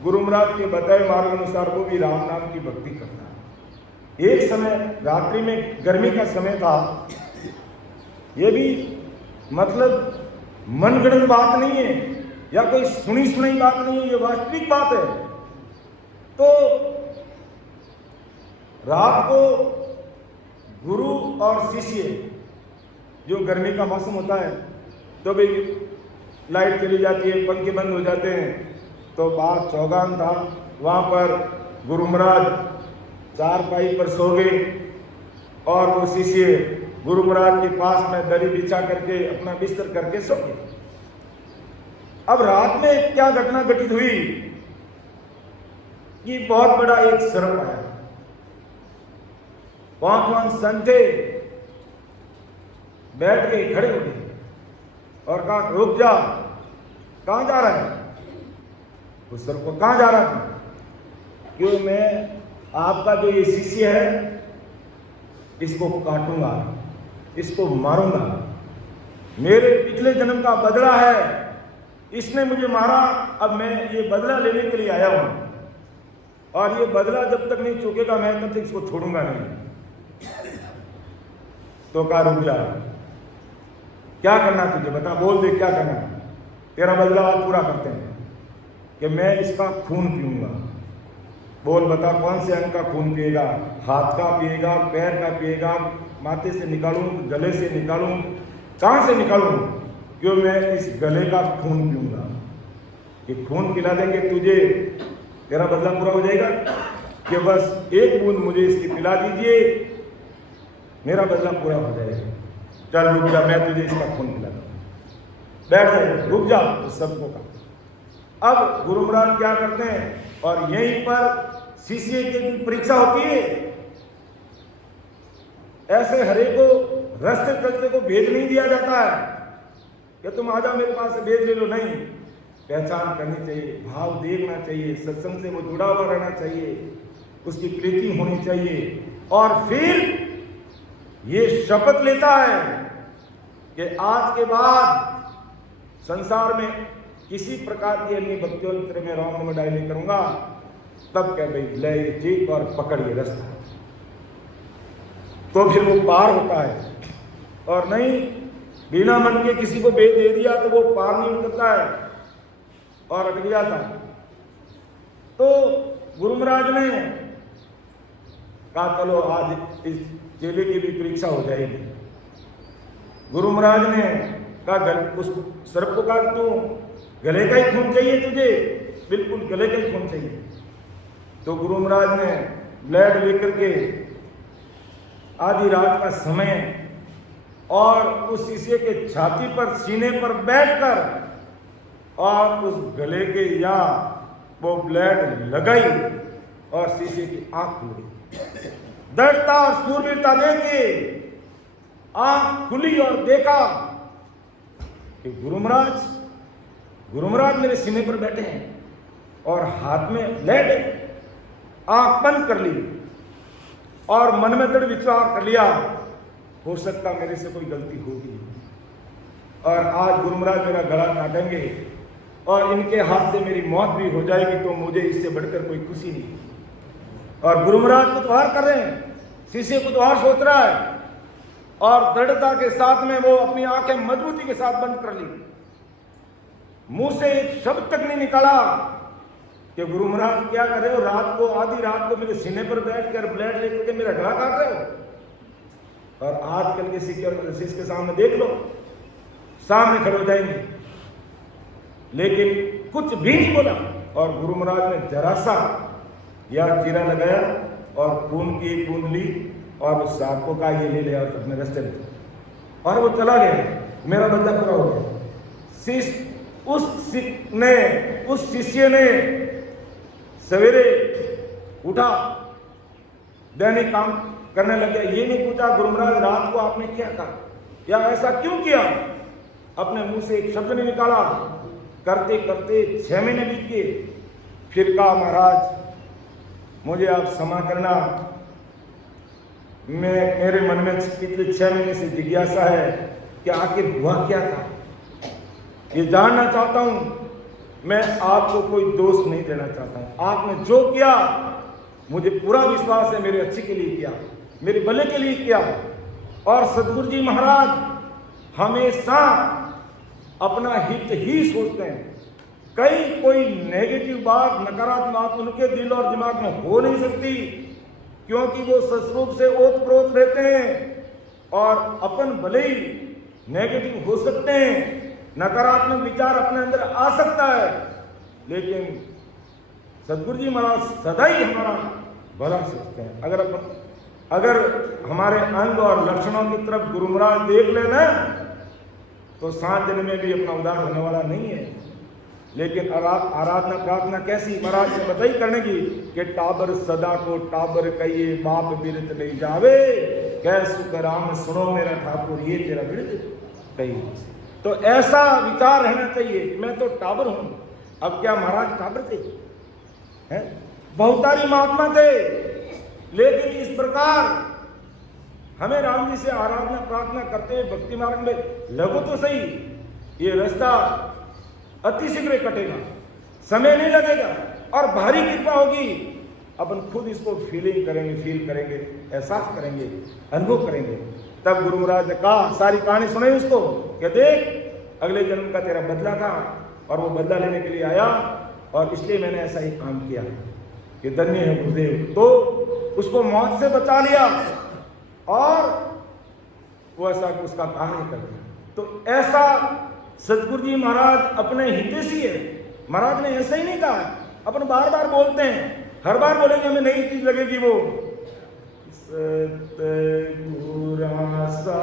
गुरु महाराज के बताए मार्ग अनुसार वो भी राम नाम की भक्ति करता। एक समय रात्रि में गर्मी का समय था, ये भी मतलब मनगढ़ंत बात नहीं है या कोई सुनी सुनाई बात नहीं है, ये वास्तविक बात है। तो रात को गुरु और शिष्य, जो गर्मी का मौसम होता है तो भी लाइट चली जाती है, पंखे बंद हो जाते हैं, तो बाहर चौगान था, वहाँ पर गुरु महाराज चारपाई पर सो गए और वो शिष्य गुरु महाराज के पास में दरी बिछा करके अपना बिस्तर करके सो गए। अब रात में क्या घटना घटित हुई कि बहुत बड़ा एक सर्प आया। 5 संत थे, बैठ गए, खड़े हो गए और कहा रुक जा, कहां जा रहा है? उस सर्प को कहां जा रहा था? क्यों मैं आपका जो ये शिष्य है इसको काटूंगा, इसको मारूंगा, मेरे पिछले जन्म का बदला है, इसने मुझे मारा, अब मैं ये बदला लेने के लिए आया हूं और ये बदला जब तक नहीं चुकेगा मैं तब तक इसको छोड़ूंगा नहीं। तो कहा रुक जा, क्या करना तुझे बता, बोल दे क्या करना, तेरा बदला आज पूरा करते हैं कि मैं इसका खून पीऊंगा। बोल बता कौन से अंग का खून पिएगा? हाथ का पिएगा, पैर का पिएगा, माथे से निकालूं, गले से निकालूं, कहां से निकालूं? क्यों मैं इस गले का खून पीऊंगा। कि खून पिला देंगे तुझे, तेरा बदला पूरा हो जाएगा कि बस एक बूंद मुझे इसकी पिला दीजिए, मेरा बदला पूरा हो जाएगा। चल रुक जा, मैं तुझे इसका खून पिला दूंगा, बैठ जाए, रुक जा। तो सबको कहा। अब गुरु महाराज क्या करते हैं और यहीं पर शिष्य की भी परीक्षा होती है। ऐसे हरे को रास्ते चलते को भेज नहीं दिया जाता है कि तुम आ जाओ मेरे पास से भेज ले लो, नहीं। पहचान करनी चाहिए, भाव देखना चाहिए, सत्संग से वो जुड़ा हुआ रहना चाहिए, उसकी प्रीति होनी चाहिए और फिर ये शपथ लेता है कि आज के बाद संसार में किसी प्रकार की अन्य भक्तियों में राम नाम डायल नहीं करूंगा। तब क्या भाई ले जीत और पकड़िए रास्ता, तो फिर वो पार होता है। और नहीं बिना मन के किसी को भेज दे दिया तो वो पार नहीं उतरता है और अटक जाता है। तो गुरु महाराज ने कहा चलो आज इस चेले की भी परीक्षा हो जाएगी। गुरु महाराज ने कहा उस सर्प को कहा तू गले का ही खून चाहिए तुझे? बिल्कुल गले का ही खून चाहिए। तो गुरु महाराज ने ब्लेड लेकर के आधी रात का समय और उस शिष्य के छाती पर सीने पर बैठकर और उस गले के यहाँ वो ब्लेड लगाई और शिष्य की आंख खुल गई। दृढ़ता सूरवीरता देके आंख खुली और देखा कि गुरु महाराज मेरे सीने पर बैठे हैं और हाथ में लेट आंख बंद कर ली और मन में दृढ़ विचार कर लिया, हो सकता मेरे से कोई गलती होगी और आज गुरु महाराज मेरा गला काटेंगे और इनके हाथ से मेरी मौत भी हो जाएगी, तो मुझे इससे बढ़कर कोई खुशी नहीं। और गुरु महाराज को द्वार कर रहे हैं, शिष्य को द्वार सोच रहा है और दृढ़ता के साथ में वो अपनी आंखें मजबूती के साथ बंद कर ली। मुंह से एक शब्द तक नहीं निकाला कि गुरु महाराज क्या कर रहे हो, रात को आधी रात को मेरे सीने पर बैठकर ब्लेड लेकर के मेरा गला काट रहे हो। और आजकल के शिष्य के सामने देख लो, सामने खड़े हो जाएंगे, लेकिन कुछ भी नहीं बोला। और गुरु महाराज ने जरा सा या चीरा लगाया और खून की एक बूंद ली और उस सांप को कहा ये ले ले और अपने रास्ते में, और वो चला गया। मेरा बंदा पूरा हो गया। उस शिष्य ने सवेरे उठा, दैनिक काम करने लग गया। ये नहीं पूछा गुरु महाराज रात को आपने क्या कहा या ऐसा क्यों किया, अपने मुंह से एक शब्द नहीं निकाला। करते करते 6 महीने बीत गए। फिर कहा महाराज मुझे आप क्षमा करना, मेरे मन में पिछले 6 महीने से जिज्ञासा है कि आखिर हुआ क्या था, ये जानना चाहता हूं। मैं आपको कोई दोष नहीं देना चाहता हूं, आपने जो किया मुझे पूरा विश्वास है मेरे अच्छे के लिए किया, मेरे भले के लिए किया। और सदगुरु जी महाराज हमेशा अपना हित ही सोचते हैं, कोई नेगेटिव बात, नकारात्मक बात उनके दिल और दिमाग में हो नहीं सकती, क्योंकि वो सचरूप से ओतप्रोत रहते हैं। और अपन भले ही नेगेटिव हो सकते हैं, नकारात्मक विचार अपने अंदर आ सकता है, लेकिन सदगुरु जी महाराज सदा ही हमारा भला सोचते हैं। अगर हमारे अंग और लक्षणों की तरफ गुरु महाराज देख लेना तो 7 दिन में भी अपना उद्धार होने वाला नहीं है। लेकिन आराधना प्रार्थना कैसी महाराज ने बताई करने की कि टाबर सदा को टाबर कहिए, बाप बिरत नहीं जावे, कह सुख राम सुनो मेरा ठाकुर, ये तेरा बिरत कहिए। तो ऐसा विचार रहना चाहिए, मैं तो टाबर हूं। अब क्या महाराज टाबर थे, हैं? बहुतारी महात्मा थे, लेकिन इस प्रकार हमें राम जी से आराधना प्रार्थना करते हुए भक्ति मार्ग में लगो तो सही, ये रास्ता अति शीघ्र कटेगा, समय नहीं लगेगा और भारी कृपा होगी। अपन खुद इसको फील करेंगे, एहसास करेंगे, अनुभव करेंगे। तब गुरु महाराज ने कहा, सारी कहानी सुनाई उसको कि देख अगले जन्म का तेरा बदला था और वो बदला लेने के लिए आया और इसलिए मैंने ऐसा ही काम किया कि धन्य है गुरुदेव। तो उसको मौत से बचा लिया और वो ऐसा उसका कार्य कर दिया। तो ऐसा सदगुरु जी महाराज अपने हितैषी है। महाराज ने ऐसा ही नहीं कहा, अपन बार बार बोलते हैं, हर बार बोलेंगे हमें नई चीज लगेगी वो सतगुरु सा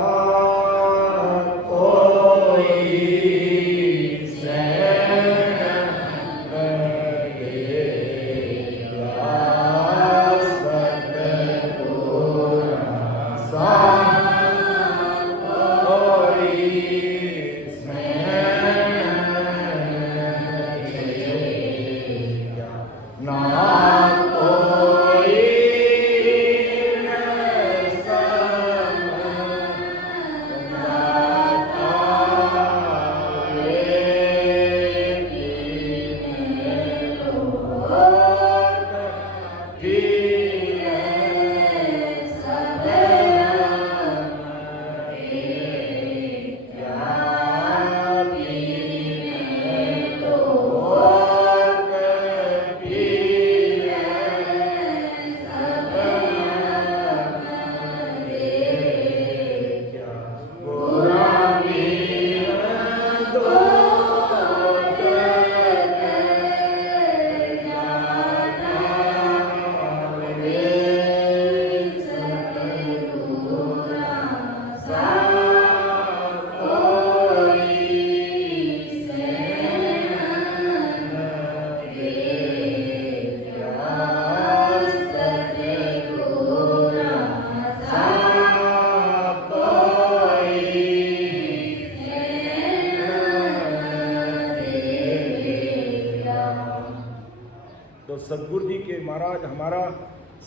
तो सदगुरु जी के महाराज हमारा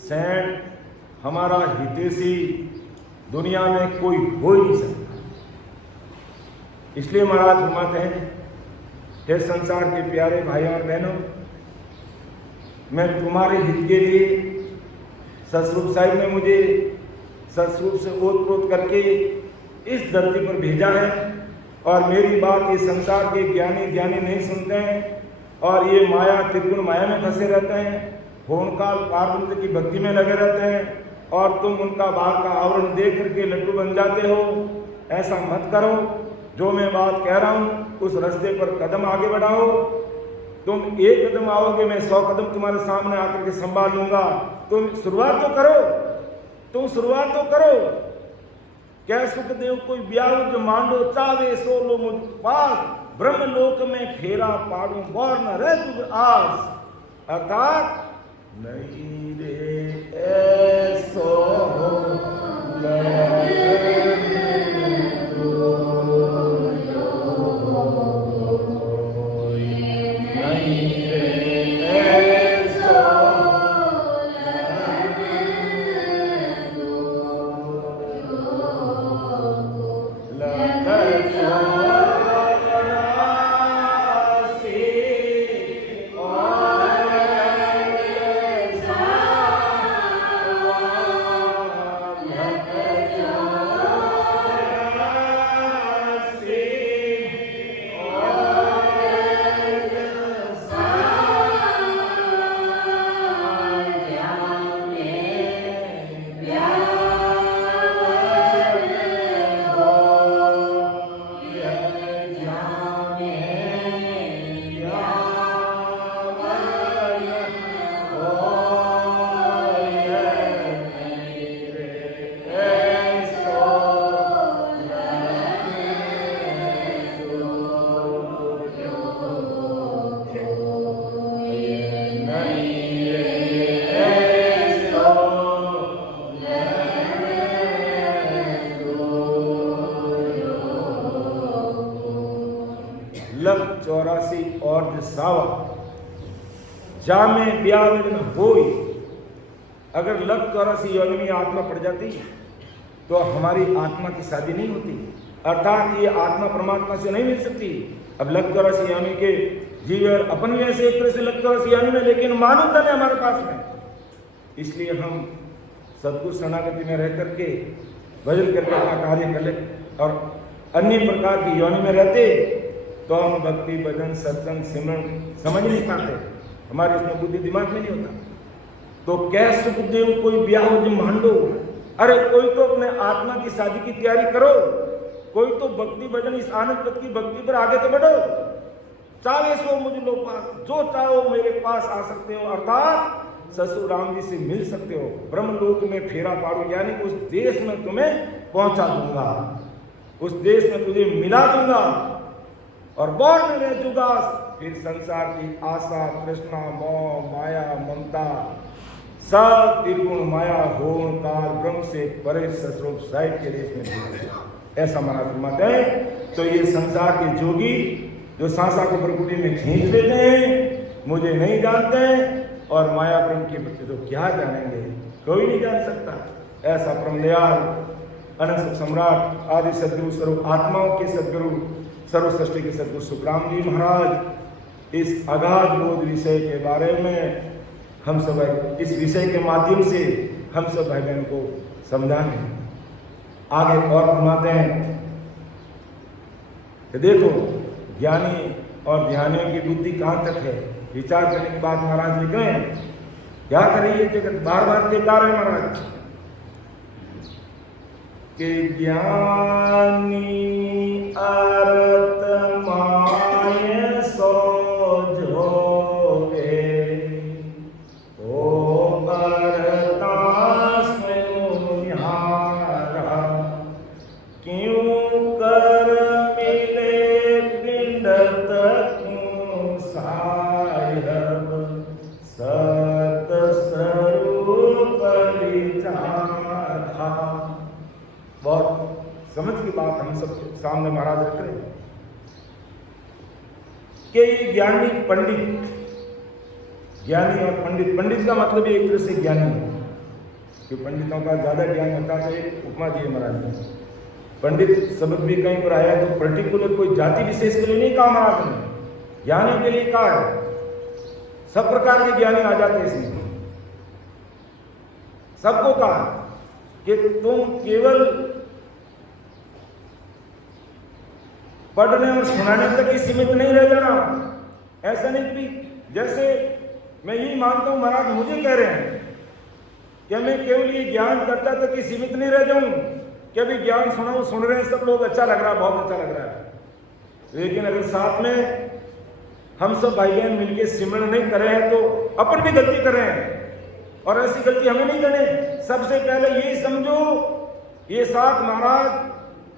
सैन, हमारा हितैषी दुनिया में कोई हो ही नहीं सकता। इसलिए महाराज फरमाते हैं, हे संसार के प्यारे भाइयों और बहनों, मैं तुम्हारे हित के लिए सतस्वरूप साहिब ने मुझे सतस्वरूप से ओतप्रोत करके इस धरती पर भेजा है। और मेरी बात ये संसार के ज्ञानी नहीं सुनते हैं और ये माया त्रिगुण माया में फंसे रहते हैं, होनकाल पारब्रह्म की भक्ति में लगे रहते हैं और तुम उनका बाहर का आवरण देख करके लड्डू बन जाते हो। ऐसा मत करो। जो मैं बात कह रहा हूँ उस रास्ते पर कदम आगे बढ़ाओ। तुम एक कदम आओगे, मैं 100 कदम तुम्हारे सामने आकर के संभाल लूंगा। तुम शुरुआत तो करो। क्या सुखदेव कोई ब्याह मांडो चावे सोलो मुझ पास, ब्रह्म लोक में फेरा पाड़ू गौर न रह तुझ आस। अर्थात नहीं रे ऐसो लग 84 और सावा जामे ब्यावन होई। अगर लग 84 योनि में आत्मा पड़ जाती तो हमारी आत्मा की शादी नहीं होती, अर्थात ये आत्मा परमात्मा से नहीं मिल सकती। अब लग 84 योनि के जीव अपन भी ऐसे एक तरह से लग 84 योनि में, लेकिन मानवता है हमारे पास में। इसलिए हम सदगुरु शरणागति में रह करके भजन करके अपना कार्य कर ले और अन्य प्रकार की योनि में रहते तो हम भक्ति भजन सत्संग सिमरन समझ नहीं पाते, हमारे इसमें बुद्धि दिमाग में नहीं होता। तो क्या सुखदेव कोई ब्याह मांडो, अरे कोई तो अपने आत्मा की शादी की तैयारी करो, कोई तो भक्ति भजन इस आनंद पद की भक्ति पर आगे तो बढ़ो। चाहे सो मुझ लो पास, जो चाहो मेरे पास आ सकते हो, अर्थात ससुर राम जी से मिल सकते हो। ब्रह्मलोक में फेरा पाड़ू, यानी उस देश में तुम्हें पहुंचा दूंगा, उस देश में तुझे मिला दूंगा और बौर में रह जुगास। फिर संसार की आशा तृष्णा मोह माया ममता सब त्रिगुण माया होन काल ब्रह्म से परे सस्वरूप साहिब के देश में ऐसा महाराज फरमाते हैं। तो ये संसार के जोगी जो सांसा को प्रकृति में खींच लेते हैं, मुझे नहीं जानते और माया ब्रह्म की भक्ति तो क्या जानेंगे, कोई नहीं जान सकता। ऐसा परमदयाल अनंत सम्राट आदि सदगुरु सर्व आत्माओं के सदगुरु सर्व सृष्टि के सदगुरु सुखराम जी महाराज इस अगाध बोध विषय के बारे में हम सब इस विषय के माध्यम से हम सब भाई बहन को समझाएं। आगे और फरमाते हैं कि देखो ज्ञानी और ध्यानियों की बुद्धि कहाँ तक है, विचार करने की बात महाराज लिख रहे हैं। क्या करें, ये जगत बार बार चेता रहे महाराज के ज्ञानी अरत माय सोझो ओ करता स्मृहारा क्यों कर मिले पिंडत क्यों साहिब सत स्वरूप विचारा। बहुत समझ की बात हम सब सामने महाराज रख रहे हैं कि ये ज्ञानी पंडित ज्ञानी और पंडित। पंडित का मतलब ही एक तरह से ज्ञानी है, कि पंडितों का ज़्यादा ज्ञान होता है। एक उपमा दी है महाराज ने, पंडित शब्द भी कहीं पर आया तो पर्टिकुलर कोई जाति विशेष के लिए नहीं कहा महाराज ने, ज्ञानी के लिए कहा है। सब प्रकार के ज्ञानी आ जाते हैं इसमें। सबको कहा कि तुम केवल पढ़ने और सुनाने तक ही सीमित नहीं रह जाना। ऐसा नहीं कि जैसे मैं यही मानता हूं महाराज मुझे कह रहे हैं कि मैं केवल ये ज्ञान करता तक ही सीमित नहीं रह जाऊं कि अभी ज्ञान सुनाऊं, सुन रहे हैं सब लोग, अच्छा लग रहा है, बहुत अच्छा लग रहा है, लेकिन अगर साथ में हम सब भाई बहन मिलकर सिमरण नहीं कर रहे हैं तो अपन भी गलती कर रहे हैं। और ऐसी गलती हमें नहीं करनी। सबसे पहले ये समझो, ये साथ महाराज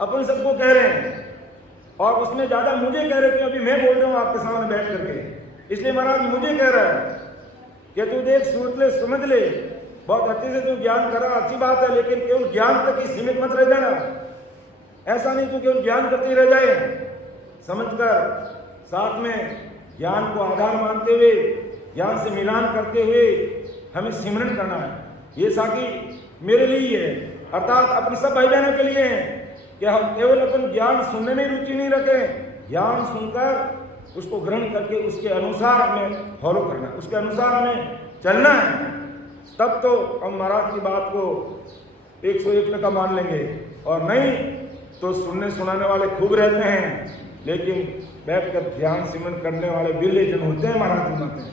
अपन सबको कह रहे हैं और उसमें ज्यादा मुझे कह रहे, अभी मैं बोल रहा हूं आपके सामने बैठ करके, इसलिए महाराज मुझे कह रहा है कि तू देख, सुन ले, समझ ले, बहुत अच्छे से तू ज्ञान कर रहा, अच्छी बात है, लेकिन केवल ज्ञान तक ही सीमित मत रह जाना। ऐसा नहीं तू केवल ज्ञान करते रह जाए, समझकर साथ में ज्ञान को आधार मानते हुए, ज्ञान से मिलान करते हुए हमें सिमरन करना है। ये साकी मेरे लिए है, अर्थात अपने सब भाई बहनों के लिए है कि हम केवल अपन ज्ञान सुनने में रुचि नहीं रखें, ज्ञान सुनकर उसको ग्रहण करके उसके अनुसार हमें फॉलो करना है, उसके अनुसार हमें चलना है। तब तो हम महाराज की बात को 101% मान लेंगे, और नहीं तो सुनने सुनाने वाले खूब रहते हैं, लेकिन बैठकर ध्यान सिमरन करने वाले बिरले जन होते हैं महाराज सुनाते हैं।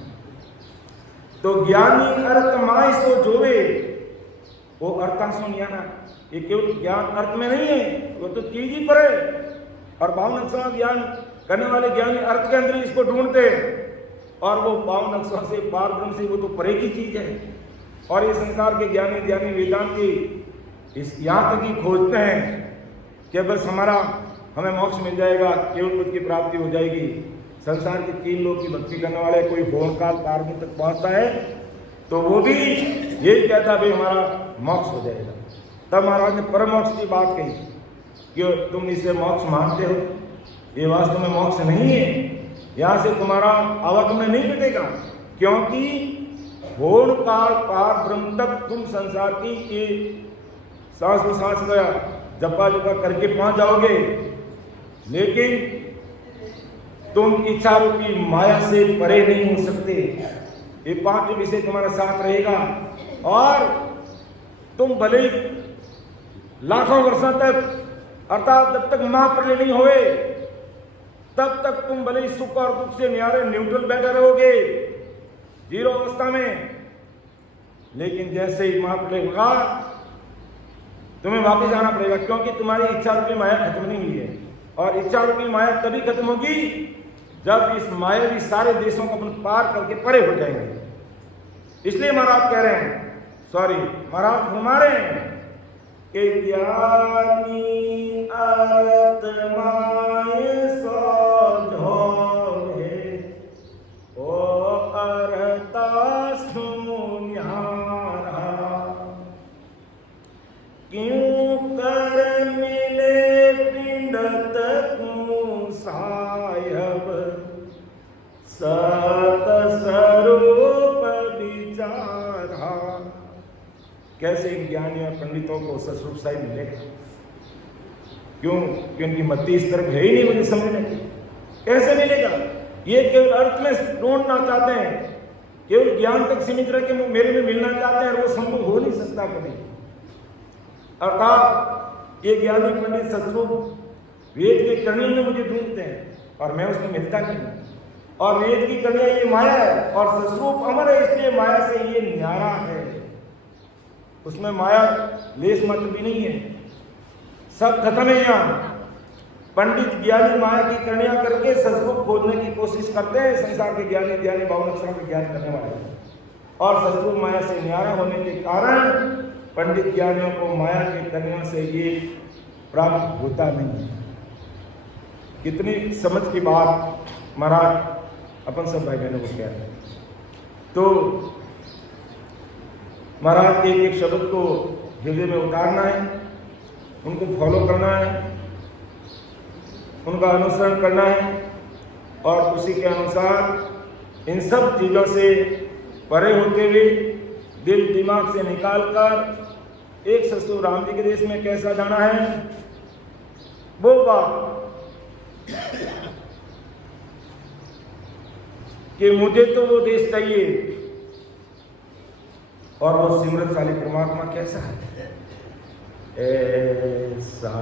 तो ज्ञानी अर्थ माय सो जोवे, वो अर्था सुनियाना, ये केवल ज्ञान अर्थ में नहीं है, वो तो चीज ही पर है। और बावन अक्षरों ज्ञान करने वाले ज्ञानी अर्थ के अंदर ही इसको ढूंढते हैं, और वो बावन अक्षरों से पार ब्रह्म से वो तो परे की चीज है। और ये संसार के ज्ञानी ध्यानी वेदांती इस यहाँ तक ही खोजते हैं कि बस हमें मोक्ष मिल जाएगा, केवल पद की प्राप्ति हो जाएगी। संसार के 3 लोग की भक्ति करने वाले कोई भोर काल पार तक पहुंचता है तो वो भी यही कहता है भाई हमारा मोक्ष हो जाएगा। तब महाराज ने परम मोक्ष की बात कही कि तुम इसे मोक्ष मानते हो, ये वास्तव में मोक्ष नहीं है, यहाँ से तुम्हारा आवागमन नहीं मिटेगा, क्योंकि भोर काल पार ब्रह्म तक तुम संसार की ये सांस में सांस का जपा जपा करके पहुंच जाओगे, लेकिन तुम इच्छा रूपी माया से परे नहीं हो सकते। ये 5 विषय तुम्हारे साथ रहेगा, और तुम भले ही लाखों वर्षों तक, अर्थात जब तक महाप्रलय नहीं होए तब तक तुम भले ही सुख और दुख से न्यारे न्यूट्रल बैठे रहोगे, जीरो अवस्था में, लेकिन जैसे ही महाप्रलय होगा तुम्हें वापस आना पड़ेगा, क्योंकि तुम्हारी इच्छा रूपी माया खत्म नहीं हुई है। और इच्छा रूपी माया तभी खत्म होगी जब इस मायावी सारे देशों को अपन पार करके परे हो जाएंगे। इसलिए महाराज कह रहे हैं, सॉरी महाराज फरमा रहे हैं कि ज्ञानी आत्माए सो जोहे, ओ अरता सुन्यारा, क्यों कर मिले पिंड तकू सायब, सत स्वरूप विचारा। कैसे इन ज्ञानी और पंडितों को सस्वरूप साहिब मिलेगा? क्यों? क्योंकि मति इस तरफ है ही नहीं मुझे समझने की। कैसे मिलेगा? ये केवल अर्थ में ढूंढना चाहते हैं, केवल ज्ञान तक सीमित रह के मेरे में मिलना चाहते हैं, और वो संभव हो नहीं सकता कभी। अर्थात ये ज्ञानी पंडित सस्वरूप वेद के करणियों में मुझे ढूंढते हैं और मैं उसमें मिलता नहीं हूं। और वेद की कणियां ये माया है, और सस्वरूप अमर है, इसलिए माया से ये न्यारा है, उसमें माया लेस मात्र भी नहीं है, सब खत्म है। यहाँ पंडित ज्ञानी माया की कणियां करके सस्वरूप खोजने की कोशिश करते हैं, संसार के ज्ञानी ज्ञानी बावन अक्षरों के ज्ञान करने वाले, और सस्वरूप माया से न्यारा होने के कारण पंडित ज्ञानियों को माया के कणियों से ये प्राप्त होता नहीं है। कितनी समझ की बात महाराज अपन सब भाई बहनों को कह रहे हैं। तो महाराज के एक शब्द को हृदय में उतारना है, उनको फॉलो करना है, उनका अनुसरण करना है, और उसी के अनुसार इन सब चीज़ों से परे होते हुए दिल दिमाग से निकालकर एक ससुर राम जी के देश में कैसा जाना है वो बात कि मुझे तो वो देश चाहिए। और वो सिमरतशाली परमात्मा कैसा है? ऐसा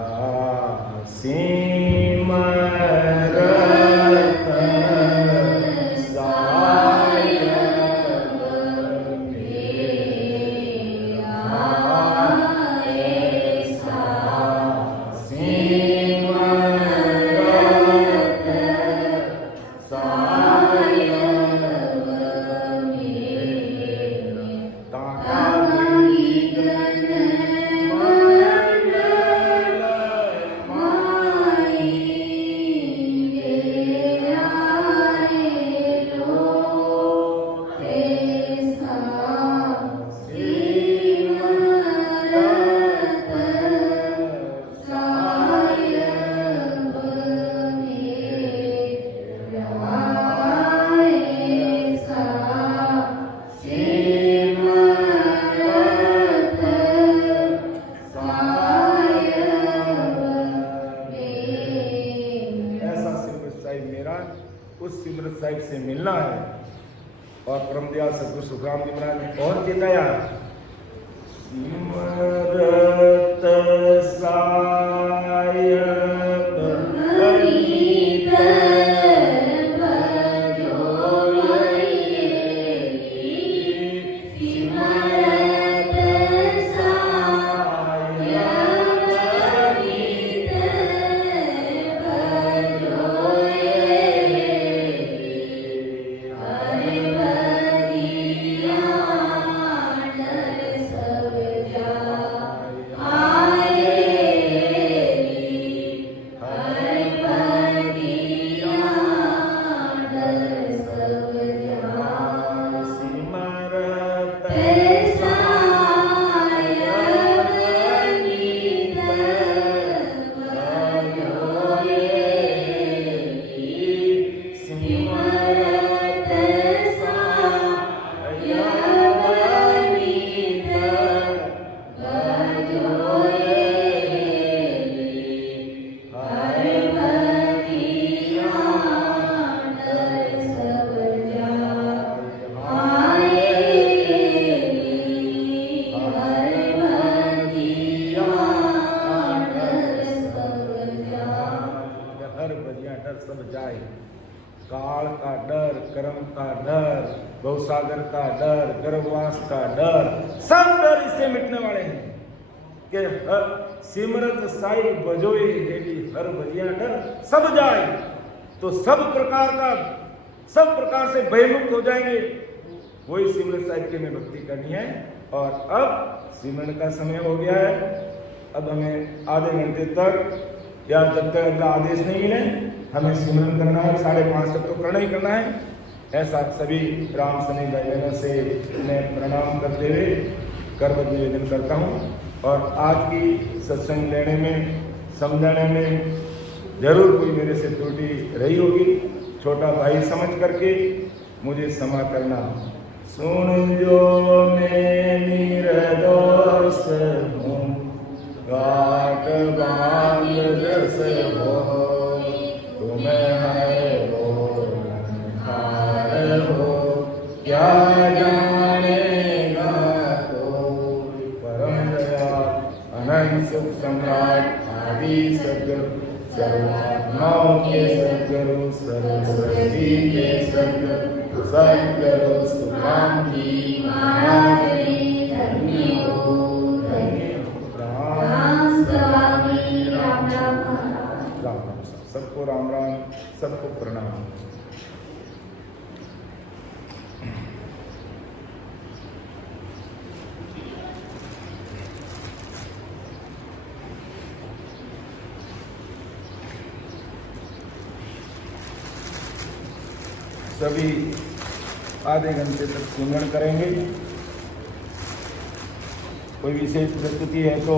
सिमरत साहिब से मिलना है। और परमदयाल सतगुरु सुखराम जी महाराज ने और चेताया, सिमरत साहिब सब जाए। काल का डर, कर्म का डर, भवसागर का डर, गर्भवास का डर, सब डर इससे मिटने वाले हैं कि हर सिमरत साहिब बजोए हेली हर भजिया डर सब जाए। तो सब प्रकार से भयमुक्त हो जाएंगे। वही सिमरत साहिब की हमें भक्ति करनी है। और अब सिमरन का समय हो गया है। अब हमें आधे घंटे तक या जब तक अगला आदेश नहीं मिले हमें सिमरन करना है। 5:30 तक तो करना ही करना है। ऐसा सभी राम सनी भाई बहनों से मैं प्रणाम करते हुए करवत निवेदन करता हूँ। और आज की सत्संग लेने में समझाने में जरूर कोई मेरे से त्रुटि रही होगी। छोटा भाई समझ करके मुझे क्षमा करना। सुन जो मैं निर्दोष हूँ, घाट बांध जस हो, तुम्हें है वो हार हो, क्या जानेगा कोई। परम दया अनंत सुख सम्राट आदि सद्गुरु, सर्वात्माओं के सद्गुरु, सरस्वती के सद्गुरु, सद्गुरु सुखराम जी महाराज धन्य हो, धन्य हो। राम स्वामी राम राम राम। सबको राम राम, सबको प्रणाम। सभी आधे घंटे तक सिमरन करेंगे। कोई विशेष प्रस्तुति है तो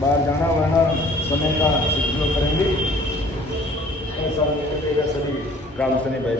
बाहर जाना, वरना समय का सदुपयोग करेंगे। ऐसा सभी राम सनी भाई।